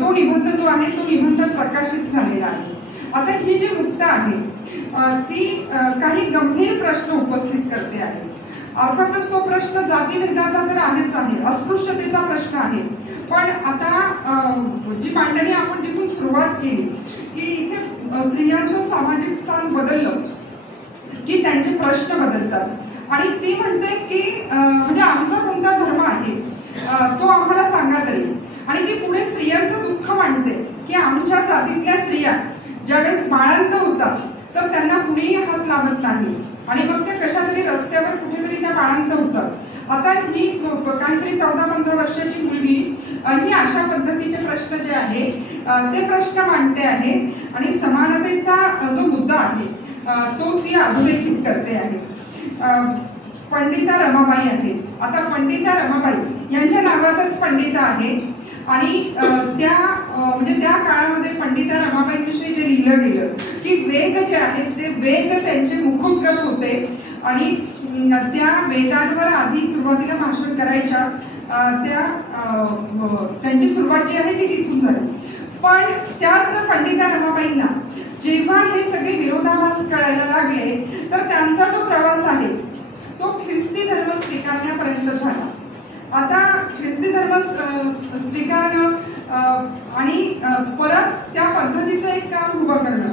तो निबंध जो आहे तो निबंध प्रकाशित झालेला आहे। आता ही जी मुक्ता आहे ती काही गंभीर प्रश्न उपस्थित करते आहे। अर्थातच तो प्रश्न जातीभेदाचा तर आहेच आहे, अस्पृश्यतेचा प्रश्न आहे, पण आता जी मांडणी आपण जिथून सुरुवात केली की इथे स्त्रियांचं सामाजिक स्थान बदललं की त्यांचे प्रश्न बदलतात आणि ती म्हणते की म्हणजे आमचा कोणता धर्म आहे तो आम्हाला सांगा तरी, आणि ती पुढे स्त्रियांचं दुःख मांडते की आमच्या जातीतल्या स्त्रिया ज्यावेळेस बाळांत होतात तर त्यांना कुणीही हात लावत नाही आणि मग त्या कशा तरी रस्त्यावर कुठेतरी त्या बाळांत होतात। आता ही काहीतरी 14-15 वर्षाची मुलगी ही अशा पद्धतीचे प्रश्न जे आहे ते प्रश्न मांडते आहे आणि समानतेचा जो मुद्दा आहे तो ती अधोरेखित करते आहे। पंडिता रमाबाई आहे। आता पंडिता रमाबाई यांच्या नावातच पंडिता आहे आणि त्या म्हणजे त्या काळामध्ये पंडिता रमाबाईंविषयी जे लिहिलं गेलं की वेद जे आहेत ते वेद त्यांचे मुखोद्गत होते आणि त्या वेदांवर आधी सुरुवातीला भाषण करायच्या, त्यांची सुरुवात जी आहे ती तिथून झाली। पण त्याच पंडिता रमाबाईंना जेव्हा हे सगळे विरोधाभास कळायला लागले तर त्यांचा जो प्रवास आहे तो ख्रिस्ती धर्म स्वीकारण्यापर्यंत झाला। आता ख्रिस्ती धर्म स्वीकारणं आणि परत त्या पद्धतीचं एक काम उभं करणं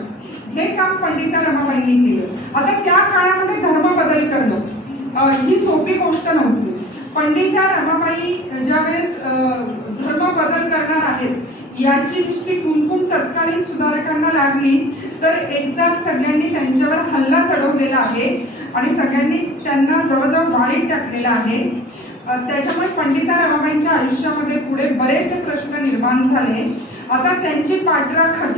हे काम पंडिता रमाबाईंनी केलं। आता त्या काळामध्ये धर्म बदल करणं ही सोपी गोष्ट नव्हती। पंडिता रमाबाई ज्यावेळेस धर्म बदल करणार आहेत याची नुसती कुणकुण तत्कालीन सुधारकांना लागली तर एकदा सगळ्यांनी त्यांच्यावर हल्ला चढवलेला आहे आणि सगळ्यांनी त्यांना जवळजवळ वाळीत टाकलेला आहे। त्याच्यामुळे पंडिता रमाबाईंच्या आयुष्यामध्ये पुढे बरेच प्रश्न निर्माण झाले। आता त्यांची पाठराखण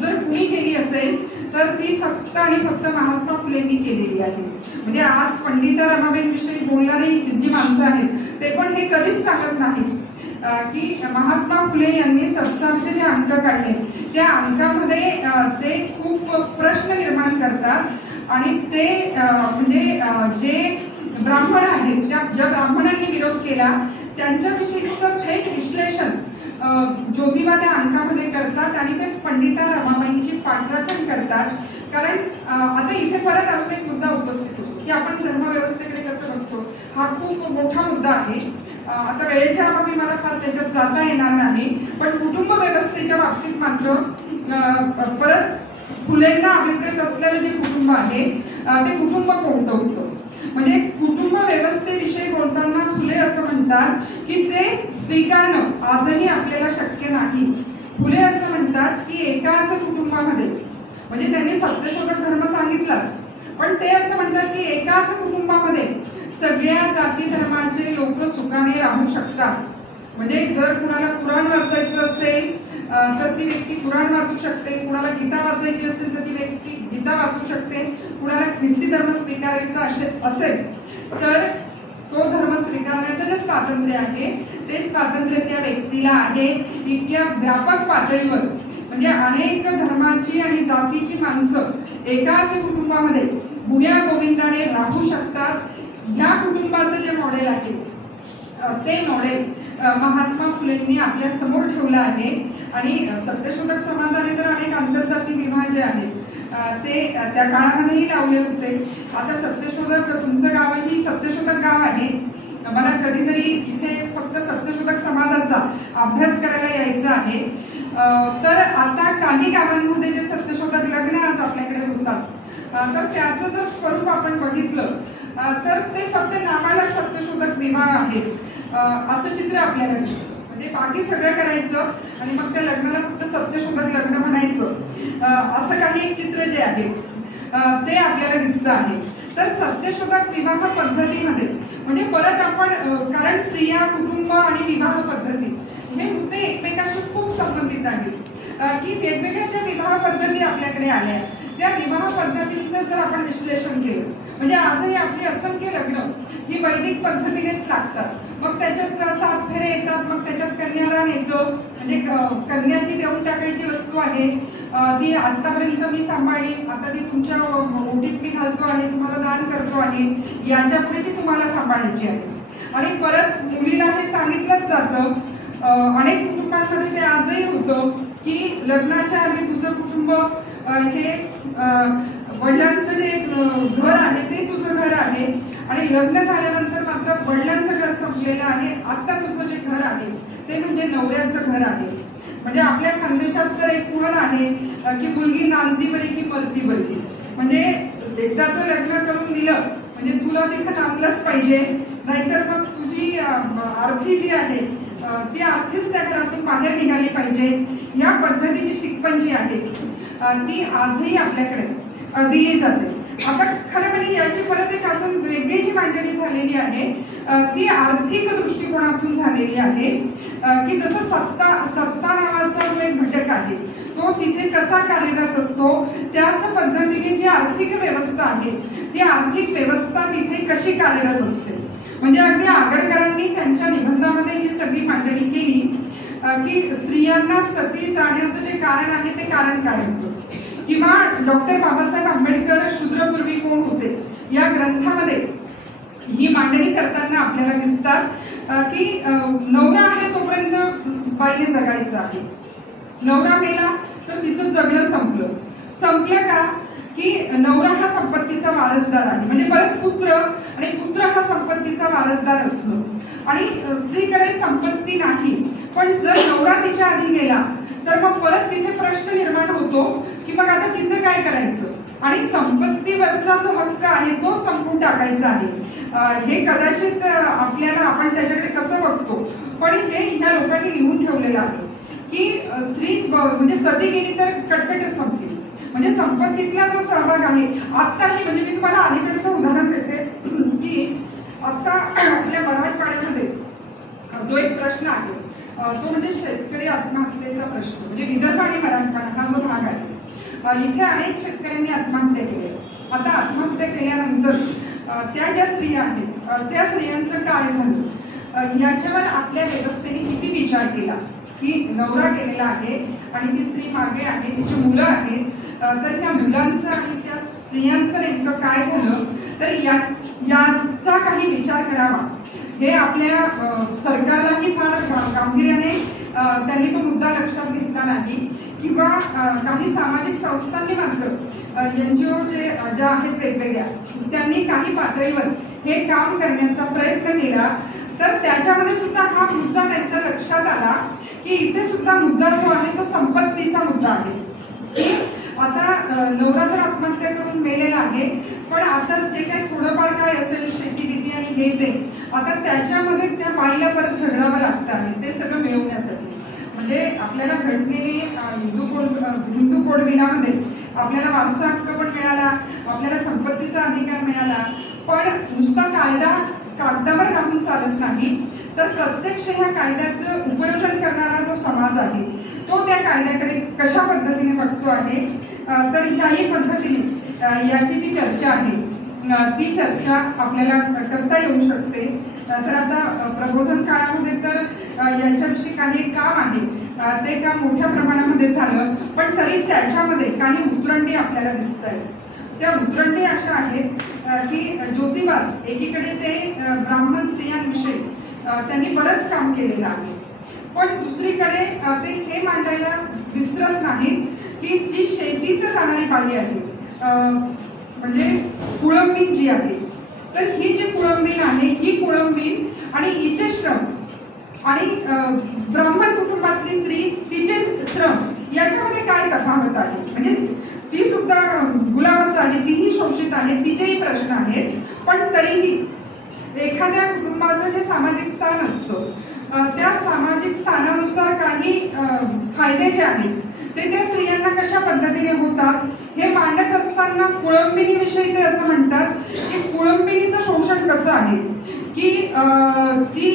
जर कुणी केली असेल तर ती फक्त आणि फक्त महात्मा फुलेंनी केलेली आहे। म्हणजे आज पंडिता रमाबाईंविषयी बोलणारी जी माणसं आहेत ते पण हे कधीच सांगत नाहीत की महात्मा फुले यांनी सबसाचे जे अंक काढले त्या अंकामध्ये ते खूप प्रश्न निर्माण करतात आणि ते म्हणजे जे ब्राह्मण आहेत ज्या ब्राह्मणांनी विरोध केला त्यांच्याविषयीचं थेट विश्लेषण ज्योतिबा त्या अंकामध्ये करतात आणि ते पंडिता रमाबाईंची पाठराखण करतात। कारण आता इथे परत अजून एक मुद्दा उपस्थित होतो की आपण धर्मव्यवस्थेकडे कसं बघतो हा खूप मोठा मुद्दा आहे। आता वेळेच्या अभावी मला फार त्याच्यात जाता येणार नाही, पण कुटुंब व्यवस्थेच्या बाबतीत मात्र परत फुलेंना अभिप्रेत असलेलं जे कुटुंब आहे ते कुटुंब कोणतं होतं. म्हणजे कुटुंब व्यवस्थेविषयी बोलताना फुले असं म्हणतात की ते स्वीकारणं आजही आपल्याला शक्य नाही. फुले असं म्हणतात की एकाच कुटुंबामध्ये, म्हणजे त्यांनी सत्यशोधक धर्म सांगितलाच, पण ते असं म्हणतात की एकाच कुटुंबामध्ये सगळ्या जाती धर्माचे लोक सुखाने राहू शकतात. म्हणजे जर कुणाला पुराण वाचायचं असेल तर ती व्यक्ती पुराण वाचू शकते, कुणाला गीता वाचायची असेल तर ती व्यक्ती गीता वाचू शकते, कुणाला ख्रिस्ती धर्म स्वीकारायचा असेल तर तो धर्म स्वीकारण्याचं जे स्वातंत्र्य आहे ते स्वातंत्र्य त्या व्यक्तीला आहे. इतक्या व्यापक पातळीवर म्हणजे अनेक धर्माची आणि जातीची माणसं एकाच कुटुंबामध्ये गुण्या गोविंदाने राहू शकतात. ह्या कुटुंबाचं जे मॉडेल आहे ते मॉडेल महात्मा फुलेंनी आपल्या समोर ठेवलं आहे. आणि सत्यशोधक समाजाने तर अनेक आंतरजाती विवाह जे आहेत ते त्या काळामध्येही लावले होते. आता सत्यशोधक, तुमचं गावही सत्यशोधक गाव आहे, मला कधीतरी इथे फक्त सत्यशोधक समाजाचा अभ्यास करायला यायचं आहे. तर आता काही गावांमध्ये जे सत्यशोधक लग्न आज आपल्याकडे होतात तर त्याचं जर स्वरूप आपण बघितलं तर ते फक्त नावाला सत्यशोधक विवाह आहेत असं चित्र आपल्याला दिसतं. म्हणजे बाकी सगळं करायचं आणि मग त्या लग्नाला फक्त सत्यशोधक लग्न म्हणायचं असं काही एक चित्र जे आहे ते आपल्याला दिसतं आहे. तर सत्यशोधक विवाह पद्धतीमध्ये म्हणजे परत आपण कारण स्त्रिया, कुटुंब आणि विवाह पद्धती हे मुद्दे एकमेकांशी खूप संबंधित आहेत की वेगवेगळ्या ज्या विवाह पद्धती आपल्याकडे आल्या त्या विवाह पद्धतींचं जर आपण विश्लेषण केलं म्हणजे आजही आपली असंख्य लग्न ही वैदिक पद्धतीनेच लागतात. मग त्याच्यात 7 फेरे येतात, मग त्याच्यात कन्यादान येतं, म्हणजे कन्या ती देऊन टाकायची वस्तू आहे, ती आतापर्यंत मी सांभाळली, आता ती तुमच्या ओटीत मी घालतो आहे, तुम्हाला दान करतो आहे, याच्या पुढे ती तुम्हाला सांभाळायची आहे. आणि परत मुलीला हे सांगितलंच जातं, अनेक कुटुंबांमध्ये ते आजही होतं की लग्नाच्या आधी तुझं कुटुंब हे वडिलांचं जे घर आहे ते तुझं घर आहे आणि लग्न झाल्यानंतर मात्र वडिलांचं घर संपलेलं आहे, आता तुझं जे घर आहे ते म्हणजे नवऱ्याचं घर आहे. म्हणजे आपल्या खानदेशात तर एक म्हण आहे की मुलगी नांदी बरी की मरती बरी. म्हणजे एकदाचं लग्न करून दिलं म्हणजे तुला तिथं नांदलंच पाहिजे, नाहीतर मग तुझी आरती जी आहे ती आरतीच त्या घरातून बाहेर निघाली पाहिजे. या पद्धतीची शिकवण जी आहे ती आजही आपल्याकडे दिली जाते. आपण खरं म्हणजे याची परत एक अजून वेगळी जी मांडणी झालेली आहे ती आर्थिक दृष्टिकोनातून झालेली आहे की जसं सत्ता नावाचा जो एक घटक आहे तो तिथे कसा कार्यरत असतो त्याच पद्धतीने जी आर्थिक व्यवस्था आहे ती आर्थिक व्यवस्था तिथे कशी कार्यरत असते. म्हणजे अगदी आगरकरांनी त्यांच्या निबंधामध्ये ही सगळी मांडणी केली की स्त्रियांना सती जाण्याचं जे कारण आहे ते कारण काय होतं, किंवा डॉक्टर बाबासाहेब आंबेडकर शूद्रपूर्वी कोण होते या ग्रंथामध्ये ही मांडणी करताना आपल्याला दिसतात की नवरा आहे तोपर्यंत बाईने जगायचं आहे, नवरा मेला तर तिचं जगणं संपलं का की नवरा हा संपत्तीचा वारसदार आहे. म्हणजे परत पुत्र आणि पुत्र हा संपत्तीचा वारसदार असतो आणि स्त्रीकडे संपत्ती नाही. पण जर नवरा तिच्या आधी गेला तर मग परत तिथे प्रश्न निर्माण होतो की मग आता तिचं काय करायचं आणि संपत्तीवरचा जो हक्क आहे तो संपून टाकायचा आहे. हे कदाचित आपल्याला आपण त्याच्याकडे कसं बघतो पण हे ह्या लोकांनी लिहून ठेवलेलं आहे की स्त्री म्हणजे सती गेली तर कटकटच संपली. म्हणजे संपत्तीतला जो सहभाग आहे आत्ताही, म्हणजे मी तुम्हाला अलीकडचं उदाहरण देते की आता आपल्या मराठवाड्यामध्ये जो एक प्रश्न आहे तो म्हणजे शेतकरी आत्महत्येचा प्रश्न. म्हणजे विदर्भ आणि मराठवाडा हा जो भाग आहे इथे अनेक शेतकऱ्यांनी आत्महत्या केल्या. आता आत्महत्या केल्यानंतर त्या ज्या स्त्रिया आहेत त्या स्त्रियांचं काय झालं याच्यावर आपल्या व्यवस्थेने किती विचार केला की नवरा गेलेला आहे आणि ती स्त्री मागे आहे, तिची मुलं आहेत, तर त्या मुलांचं आणि त्या स्त्रियांचं नेमकं काय झालं तर याचा काही विचार करावा. हे आपल्या सरकारलाही फार गांभीर्याने त्यांनी तो मुद्दा लक्षात घेतला नाही किंवा काही सामाजिक संस्थांनी मात्र NGO ज्या आहेत वेगवेगळ्या त्यांनी काही पातळीवर हे काम करण्याचा प्रयत्न केला तर त्याच्यामध्ये सुद्धा हा मुद्दा त्यांच्या लक्षात आला की इथे सुद्धा मुद्दा जो आहे तो संपत्तीचा मुद्दा आहे. आता नवरा तर आत्महत्या करून मेलेला आहे, पण आता जे काही थोडंफार काय असेल शेती बिती आणि हे ते आता त्याच्यामध्ये त्या बाईला परत झगडावं लागतं आहे ते सगळं मिळवण्यासाठी. म्हणजे आपल्याला घटनेने हिंदू कोड बिलामध्ये आपल्याला वारसा हक्क पण मिळाला, आपल्याला संपत्तीचा अधिकार मिळाला, पण नुसता कायदा कागदावर राहून चालत नाही, तर प्रत्यक्ष ह्या कायद्याचं उपयोजन करणारा जो समाज आहे तो त्या कायद्याकडे कशा पद्धतीने बघतो आहे. तर ह्याही पद्धतीने याची जी चर्चा आहे ती चर्चा आपल्याला करता येऊ शकते. तर आता प्रबोधन काळामध्ये तर याच्याविषयी काही काम आहे ते काम मोठ्या प्रमाणामध्ये झालं, पण तरी त्याच्यामध्ये काही उतरंडी आपल्याला दिसत आहेत. त्या उतरंडी अशा आहेत की ज्योतिबा एकीकडे ते ब्राह्मण स्त्रियांविषयी त्यांनी बरंच काम केलेलं आहे, पण दुसरीकडे ते हे मांडायला विसरत नाहीत की जी शेतीत जाणारी बाई आहे म्हणजे कुळंबीन जी आहे, तर ही जी कुळंबीन आहे ही कुळंबीन आणि हिचे श्रम आणि ब्राह्मण कुटुंबातली स्त्री तिचे श्रम याच्यामध्ये काय तफावत आहे. म्हणजे ती सुद्धा गुलामच आहे, तीही शोषित आहे, तिचेही प्रश्न आहेत, पण तरीही एखाद्या कुटुंबाचं जे सामाजिक स्थान असतं त्या सामाजिक स्थानानुसार काही फायदे जे आहेत ते त्या स्त्रियांना कशा पद्धतीने होतात हे मांडत असताना कुळंबिनीविषयी ते असं म्हणतात की कुळंबिनीचं शोषण कसं आहे की ती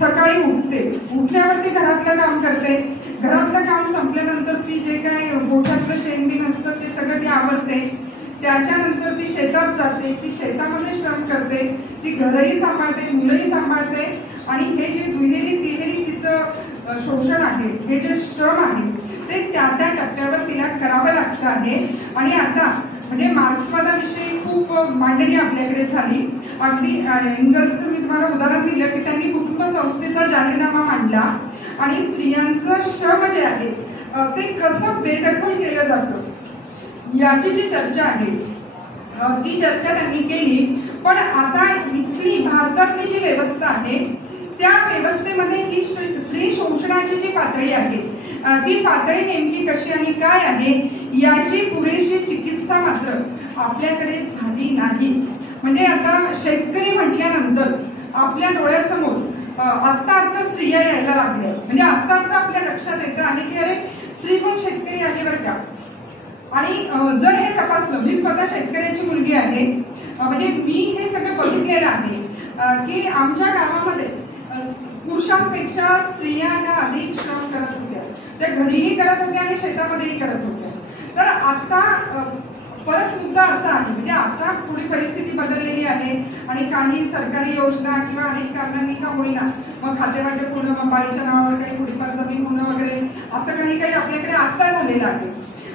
सकाळी उठल्यावर ती घरातलं काम करते, घरातलं काम संपल्यानंतर ती जे काय गोठ्यातलं शेणबिन असतं ते सगळं ती आवरते, त्याच्यानंतर ती शेतात जाते, ती शेतामध्ये श्रम करते, ती घरही सांभाळते, मुलंही सांभाळते आणि हे जे दुहेरी तिहेरी तिचं शोषण आहे, हे जे श्रम आहे ते त्या त्या टप्प्यावर तिला करावं लागतं आहे. आणि आता म्हणजे मार्क्सवादाविषयी खूप मांडणी आपल्याकडे झाली. अगदी एंगल्सचं मी तुम्हाला उदाहरण दिलं की त्यांनी कुटुंब संस्थेचा जाहीरनामा मांडला आणि स्त्रियांचं श्रम जे आहे ते कसं बेदखल केलं जातं याची जी चर्चा आहे ती चर्चा त्यांनी केली. पण आता इथली भारतातली जी व्यवस्था आहे त्या व्यवस्थेमध्ये ही स्त्री शोषणाची जी पातळी आहे ती पातळी नेमकी कशी आणि काय आहे याची पुरेशी चिकित्सा मात्र आपल्याकडे झाली नाही. म्हणजे आता शेतकरी म्हटल्यानंतर आपल्या डोळ्यासमोर आत्ता स्त्रिया यायला लागल्या. म्हणजे आत्ता आपल्या लक्षात येतं आणि की अरे स्त्री पण शेतकरी आहे बरं का. आणि जर हे तपासलं, मी स्वतः शेतकऱ्याची मुलगी आहे, म्हणजे मी हे सगळं बघितलेलं आहे की आमच्या गावामध्ये पुरुषांपेक्षा स्त्रियांना अधिक श्रम करत होत्या, त्या घरीही करत होत्या आणि शेतामध्येही करत होत्या. तर आता परत मुद्दा असा आहे म्हणजे आता थोडी परिस्थिती बदललेली आहे आणि काही सरकारी योजना किंवा अनेक कारणांनी का होईना मग खातेवाटप होणं, मग बाईच्या नावावर काही थोडीफार जमीन होणं वगैरे असं काही आपल्याकडे आता झालेलं आहे.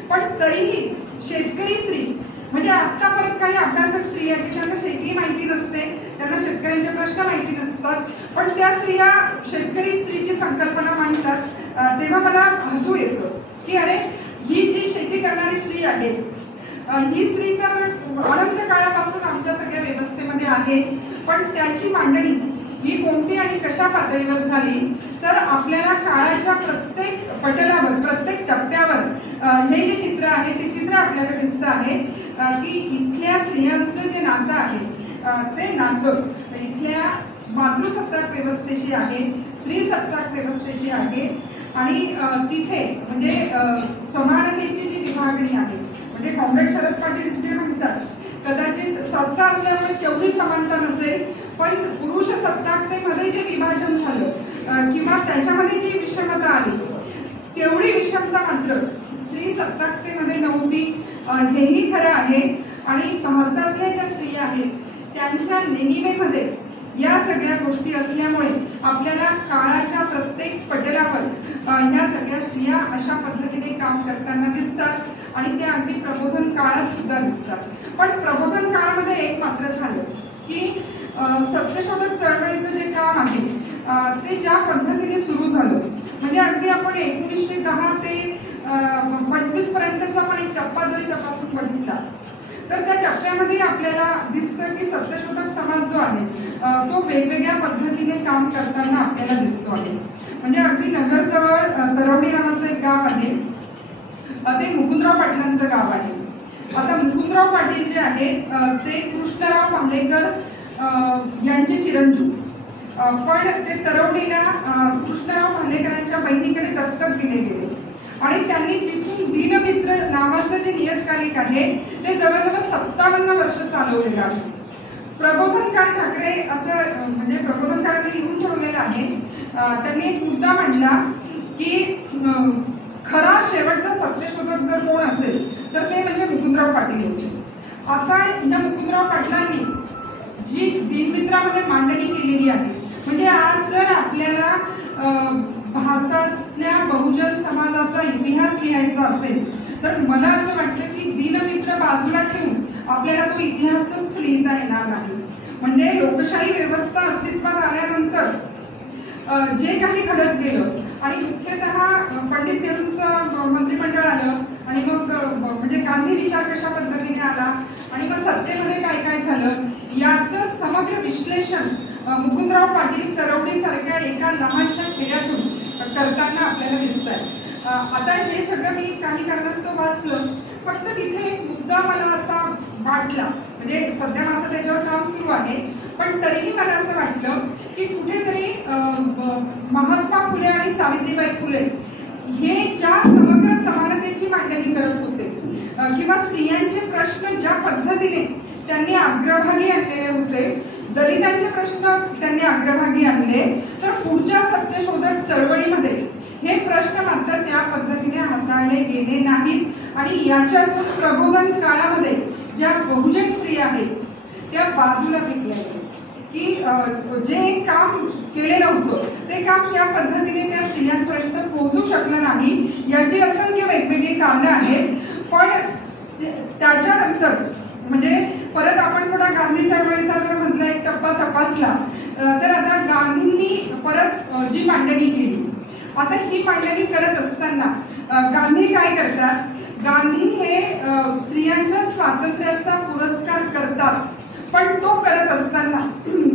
पण तरीही शेतकरी स्त्री म्हणजे आता परत काही अभ्यासक स्त्री आहेत की त्यांना शेती माहिती नसते, त्यांना शेतकऱ्यांचे प्रश्न माहिती नसतात, पण त्या स्त्रिया शेतकरी स्त्रीची संकल्पना मांडतात तेव्हा मला हसू येतं की अरे ही जी शेती करणारी स्त्री आहे ही स्त्री तर अनंत काळापासून आमच्या सगळ्या व्यवस्थेमध्ये आहे, पण त्याची मांडणी ही कोणती आणि कशा पातळीवर झाली तर आपल्याला काळाच्या प्रत्येक पटलावर प्रत्येक टप्प्यावर हे जे चित्र आहे ते चित्र आपल्याला दिसतं आहे की इथल्या स्त्रियांचं जे नातं आहे ते नातं इथल्या मातृसत्ताक व्यवस्थेशी आहे, स्त्रीसत्ताक व्यवस्थेशी आहे. आणि तिथे म्हणजे समानतेची जी विभागणी आहे म्हणजे कॉम्रेड शरद पाटील जे म्हणतात कदाचित सत्ता असल्यामुळे तेवढी समानता नसेल, पण पुरुष सत्ताकतेमध्ये जे विभाजन झालं किंवा त्याच्यामध्ये जी विषमता आली तेवढी विषमता मात्र स्त्री सत्ताकतेमध्ये नव्हती, हेही खरं आहे. आणि भारतातल्या ज्या स्त्रिया आहेत त्यांच्या नेहमीमध्ये या सगळ्या गोष्टी असल्यामुळे आपल्याला काळाच्या प्रत्येक पटलावर ह्या सगळ्या स्त्रिया अशा पद्धतीने काम करताना दिसतात आणि त्या अगदी प्रबोधन काळात सुद्धा दिसतात. पण प्रबोधन काळामध्ये एक मात्र झालं की सत्यशोधक चळवळीचं जे काम आहे ते ज्या पद्धतीने सुरू झालं म्हणजे अगदी आपण 1910 ते 25 पर्यंतचा पण एक टप्पा जरी तपासून बघितला तर त्या टप्प्यामध्ये आपल्याला दिसतं की सत्यशोधक समाज जो आहे तो वेगवेगळ्या पद्धतीने काम करताना आपल्याला दिसतो आहे. म्हणजे अगदी नगरजवळ तरवडी नावाचं एक गाव आहे, ते मुकुंदराव पाटलांचं गाव आहे. आता मुकुंदराव पाटील जे आहेत ते कृष्णराव भालेकर यांचे चिरंजीव, पण ते तरवडीला कृष्णराव भालेकरांच्या बहिणीकडे दत्तक दिले गेले आणि त्यांनी तिथून दीनमित्र नावाचं जे नियतकालिक आहे ते जवळजवळ 57 वर्ष चालवलेलं आहे. प्रबोधनकार ठाकरे असं म्हणजे प्रबोधनकारांनी लिहून ठेवलेलं आहे. त्यांनी एक मुद्दा मांडला की खरा शेवटचा सत्यशोधक जर कोण असेल तर ते म्हणजे मुकुंदराव पाटील होते. आता या मुकुंदराव पाटलांनी जी दीनमित्रामध्ये मांडणी केलेली आहे, म्हणजे आज जर आपल्याला भारतातल्या बहुजन समाजाचा इतिहास लिहायचा असेल तर मला असं वाटतं की दीनमित्र बाजूला ठेवून आपल्याला तो इतिहासच लिहिता येणार नाही. म्हणजे लोकशाही व्यवस्था अस्तित्वात आल्यानंतर जे काही घडत गेलं आणि मुख्यतः पंडित नेहरूंचं मंत्रिमंडळ आलं आणि मग म्हणजे गांधी विचार कशा पद्धतीने आला आणि मग सत्तेमध्ये काय काय झालं याचं समग्र विश्लेषण मुकुंदराव पाटील तरवडी सारख्या एका लहानशा खेड्यातून करताना आपल्याला दिसत आहे. आता हे सगळं मी काही कारणास्तव वाचलं, फक्त तिथे एक मुद्दा मला असा वाटला, म्हणजे सध्या माझं त्याच्यावर काम सुरू आहे, पण तरीही मला असं वाटलं की कुठेतरी महात्मा फुले आणि सावित्रीबाई फुले हे ज्या समग्र समानतेची मांडणी करत होते किंवा स्त्रियांचे प्रश्न ज्या पद्धतीने त्यांनी अग्रभागी आणलेले होते, दलितांचे प्रश्न त्यांनी अग्रभागी आणले, तर पुढच्या सत्यशोधक चळवळीमध्ये हे प्रश्न मात्र त्या पद्धतीने हाताळले गेले नाहीत आणि याच्यातून प्रबोधन काळामध्ये ज्या बहुजन स्त्रिया आहेत त्या बाजूला फेकल्या गेल्या की जे काम केलेलं होतं ते काम त्या पद्धतीने त्या स्त्रियांपर्यंत पोहोचू शकलं नाही. याची असंख्य वेगवेगळी कारणं आहेत. पण त्याच्यानंतर म्हणजे परत आपण थोडा गांधी चळवळीचा जर म्हटलं एक टप्पा तपासला तर आता गांधींनी परत जी मांडणी केली, आता ही मांडणी करत असताना गांधी काय करतात, गांधी हे स्त्रियांच्या स्वातंत्र्याचा पुरस्कार करतात, पण तो करत असताना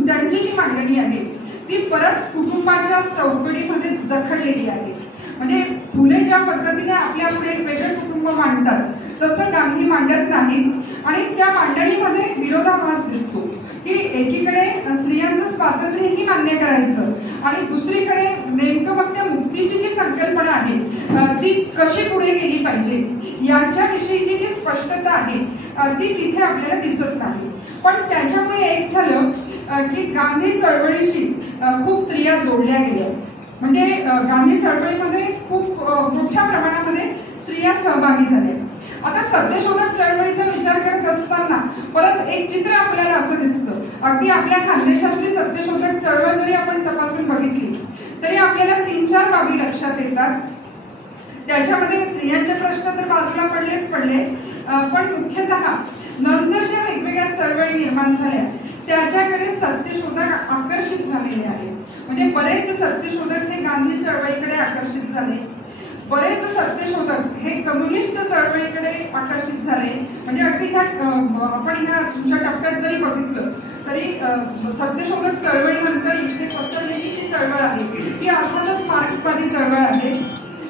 त्यांची जी मांडणी आहे ती परत कुटुंबाच्या चौकटीमध्ये जखडलेली आहे. म्हणजे फुले ज्या पद्धतीने आपल्या पुढे एक वेगळं कुटुंब मांडतात तसं गांधी मांडत नाहीत आणि त्या मांडणीमध्ये विरोधाभास दिसतो की एकीकडे स्त्रियांचं स्वातंत्र्यही मान्य करायचं आणि दुसरीकडे नेमकं मग त्या मुक्तीची जी संकल्पना आहे ती कशी पुढे गेली पाहिजे याच्याविषयीची जी स्पष्टता आहे ती तिथे आपल्याला दिसत नाही. पण त्याच्यामुळे एक झालं की गांधी चळवळीशी खूप स्त्रिया जोडल्या गेल्या. म्हणजे गांधी चळवळीमध्ये खूप मोठ्या प्रमाणामध्ये स्त्रिया सहभागी झाल्या. आता सत्यशोधक चळवळीचा विचार करत असताना परत एक चित्र आपल्याला असं दिसतं, अगदी आपल्या खानदेशातली सत्यशोधक चळवळ जरी आपण तपासून बघितली तरी आपल्याला 3-4 बाबी लक्षात येतात. त्याच्यामध्ये स्त्रियांचे प्रश्न तर बाजूला पडले, पण मुख्यतः नंतर ज्या वेगवेगळ्या चळवळी निर्माण झाल्या त्याच्याकडे सत्यशोधक आकर्षित झालेले आहेत. म्हणजे बरेच सत्यशोधक हे गांधी चळवळीकडे आकर्षित झाले, बरेच सत्यशोधक हे कम्युनिस्ट चळवळीकडे आकर्षित झाले. म्हणजे अगदी आपण ह्या तुमच्या टप्प्यात जरी बघितलं तरी सत्यशोधक चळवळीनंतर इथे पसरलेली जी चळवळ आहे ती अर्थातच मार्क्सवादी चळवळ आहे.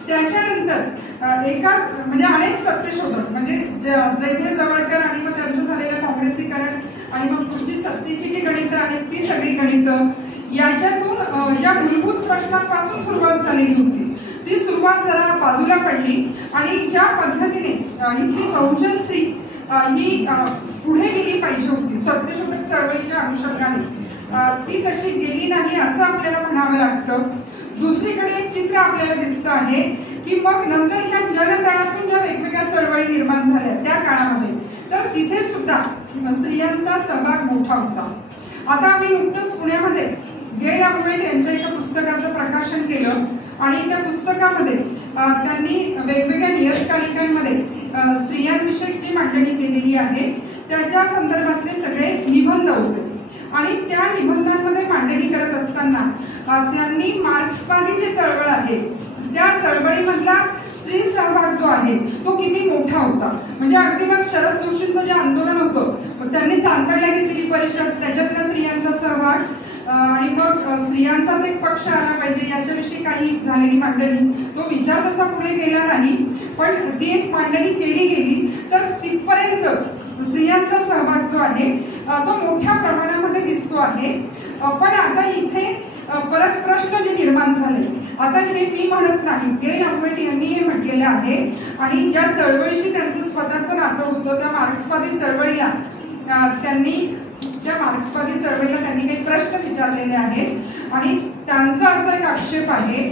त्याच्यानंतर एका म्हणजे अनेक सत्यशोधक म्हणजे जयदेव जवळकर आणि मग त्यांचं झालेलं काँग्रेसीकरण आणि मग पुढची सत्तेची जी गणितं आहेत ती सगळी गणितं याच्यातून ज्या मूलभूत प्रश्नांपासून सुरुवात झालेली होती ती सुरुवात जरा बाजूला पडली आणि ज्या पद्धतीने इथली बहुजन स्त्री ही पुढे गेली पाहिजे होती सत्यशोधक चळवळीच्या अनुषंगाने ती तशी गेली नाही असं आपल्याला म्हणावं लागतं. दुसरीकडे एक चित्र आपल्याला दिसतं आहे की मग नंतर ह्या जनतळातून ज्या वेगवेगळ्या चळवळी निर्माण झाल्या त्या काळामध्ये तर तिथे सुद्धा स्त्रियांचा सहभाग मोठा होता. आता आम्ही नुकतंच पुण्यामध्ये गेल आंबेड यांच्या एका पुस्तकाचं प्रकाशन केलं आणि त्या पुस्तकामध्ये त्यांनी वेगवेगळ्या नियतकालिकांमध्ये स्त्रियांविषयी जी मांडणी केलेली आहे त्याच्या संदर्भातले सगळे निबंध होते आणि त्या निबंधांमध्ये मांडणी करत असताना त्यांनी मार्क्सवादी जी चळवळ आहे त्या चळवळीमधला स्त्री सहभाग जो आहे तो किती मोठा होता. म्हणजे अगदी मग शरद जोशींचं जे आंदोलन होतं त्यांनी चांदकडला घेतलेली परिषद, त्याच्यातल्या स्त्रियांचा सहभाग आणि मग स्त्रियांचाच एक पक्ष आला पाहिजे याच्याविषयी काही झालेली मांडणी, तो विचार तसा पुढे गेला नाही, पण ती एक मांडणी केली गेली तर तिथपर्यंत स्त्रियांचा सहभाग जो आहे तो मोठ्या प्रमाणामध्ये दिसतो आहे. पण आता इथे परत प्रश्न जे निर्माण झाले, आता हे मी म्हणत नाही, के आंबेड यांनी हे म्हटलेलं आहे आणि ज्या चळवळीशी त्यांचं स्वतःचं नातं होतं त्या मार्क्सवादी चळवळीला त्यांनी काही प्रश्न विचारलेले आहेत आणि त्यांचा असा एक आक्षेप आहे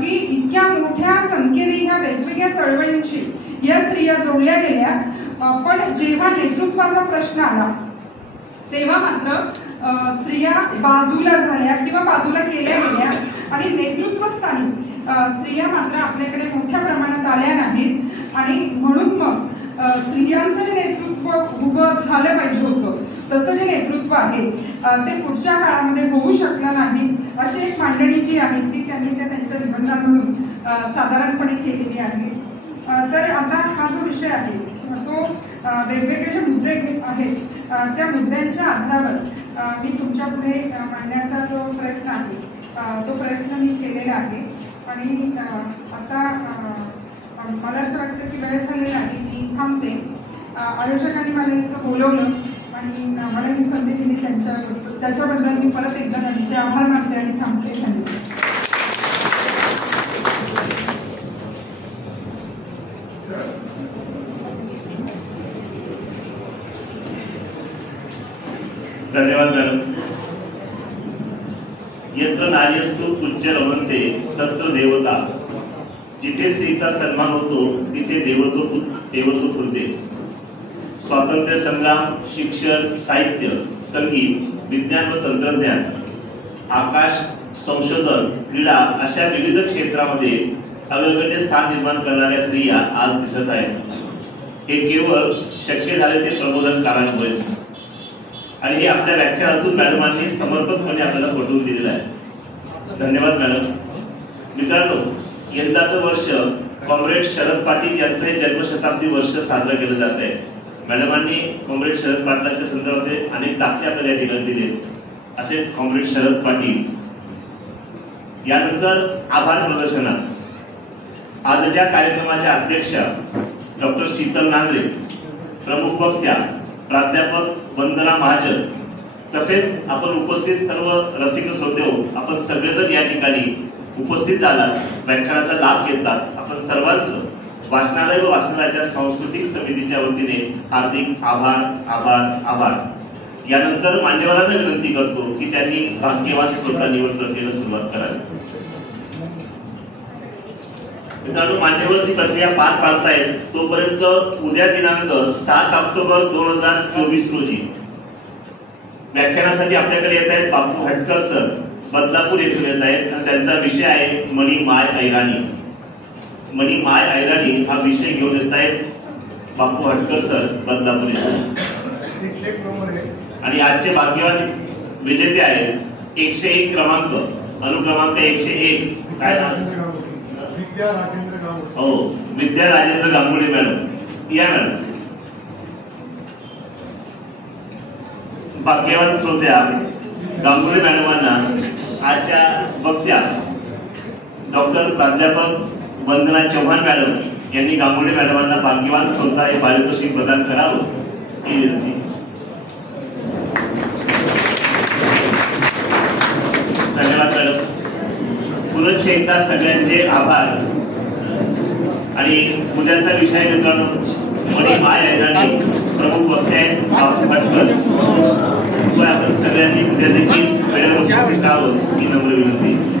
की इतक्या मोठ्या संख्येने ह्या वेगवेगळ्या चळवळींशी या स्त्रिया जोडल्या गेल्या, पण जेव्हा नेतृत्वाचा प्रश्न आला तेव्हा मात्र स्त्रिया बाजूला झाल्या किंवा बाजूला केल्या गेल्या आणि नेतृत्वस्थानी स्त्रिया मात्र आपल्याकडे मोठ्या प्रमाणात आल्या नाहीत आणि म्हणून मग स्त्रियांचं जे नेतृत्व उभं झालं पाहिजे होतं तसं जे नेतृत्व आहे ते पुढच्या काळामध्ये होऊ शकलं नाही, अशी एक मांडणी जी आहे ती त्यांनी त्यांच्या निबंधामधून साधारणपणे केलेली आहे. तर आता हा जो विषय आहे तो वेगवेगळे जे मुद्दे आहेत त्या मुद्द्यांच्या आधारावर मी तुमच्या पुढे मांडण्याचा जो प्रयत्न आहे तो प्रयत्न मी केलेला आहे आणि आता मला असं वाटतं की वेळ झालेला आहे, मी थांबते. आयोजकांनी मला इथं बोलवलं आणि मला ही संधी दिली त्याच्याबद्दल मी परत एकदा त्यांचे आभार मानते आणि थांबते. धन्यवाद मॅडम. यत्र नार्यस्तु पूज्य रमन्ते तत्र देवता. जिथे स्त्रीचा सन्मान होतो तिथे देवत्व फुलते. स्वातंत्र्य संग्राम, शिक्षण, साहित्य, संगीत, विज्ञान व तंत्रज्ञान, आकाश, संशोधन, क्रीडा अशा विविध क्षेत्रामध्ये अग्रगण्य स्थान निर्माण करणाऱ्या स्त्रिया आज दिसत आहेत. हे केवळ शक्य झाले ते प्रबोधनकारांमुळेच आणि हे आपल्या व्याख्यानातून मॅडमांनी समर्पकपणे आपल्याला पटवून दिलेलं आहे. धन्यवाद मॅडम. मित्रांनो, यंदाचं वर्ष कॉम्रेड शरद पाटील यांचे जन्मशताब्दी वर्ष साजरं केलं जात आहे. मॅडमांनी कॉम्रेड शरद पाटलांच्या संदर्भात अनेक दाखले आपल्याला या ठिकाणी दिले. असे कॉम्रेड शरद पाटील. यानंतर आभार प्रदर्शनात आजच्या कार्यक्रमाच्या अध्यक्षा डॉक्टर शीतल नांद्रे, प्रमुख वक्त्या प्राध्यापक वंदना महाजन, तसेच आपण उपस्थित सर्व रसिक श्रोते, आपण सगळेजण या ठिकाणी उपस्थित झालात, व्याख्यानाचा लाभ घेतलात. आपण सर्वांचं वाचनालय व वाचनालयाच्या सांस्कृतिक समितीच्या वतीने हार्दिक आभार आभार आभार. यानंतर मान्यवरांना विनंती करतो की त्यांनी भाग्यवान श्रोता निवड प्रक्रियेला सुरुवात करावी. मित्रांनो, मान्यवर ती प्रक्रिया पार पाडतायत तोपर्यंत उद्या दिनांक 7 ऑक्टोबर 2024 रोजी व्याख्यानासाठी आपल्याकडे येत आहेत बापू हटकर सर, बदलापूर येथून येत आहेत आणि त्यांचा विषय आहे मणी माय ऐराणी. मणी माय ऐराणी हा विषय घेऊन येत आहेत बापू हटकर सर, बदलापूर येथून. आणि आजचे भाग्यवान विजेते आहेत 101 क्रमांक, अनुक्रमांक 101. काय नाव? हो, विद्या राजेंद्र गांगुडे मॅडम. या मॅडम. भाग्यवान श्रोत्या, गांगुडे मॅडमांना आजच्या वक्त्या डॉक्टर प्राध्यापक वंदना चव्हाण मॅडम यांनी गांगुडे मॅडमांना भाग्यवान श्रोता हे पारितोषिक प्रदान करावं ही विनंती. धन्यवाद मॅडम. पुनश्च एकदा सगळ्यांचे आभार. आणि उद्याचा विषय मित्रांनो मणी माय ऐराणी, प्रमुख वक्ते आहेत बापू हटकर. आपण सगळ्यांनी उद्या देखील वेळेवर उपस्थित राहावं ही नम्र विनंती.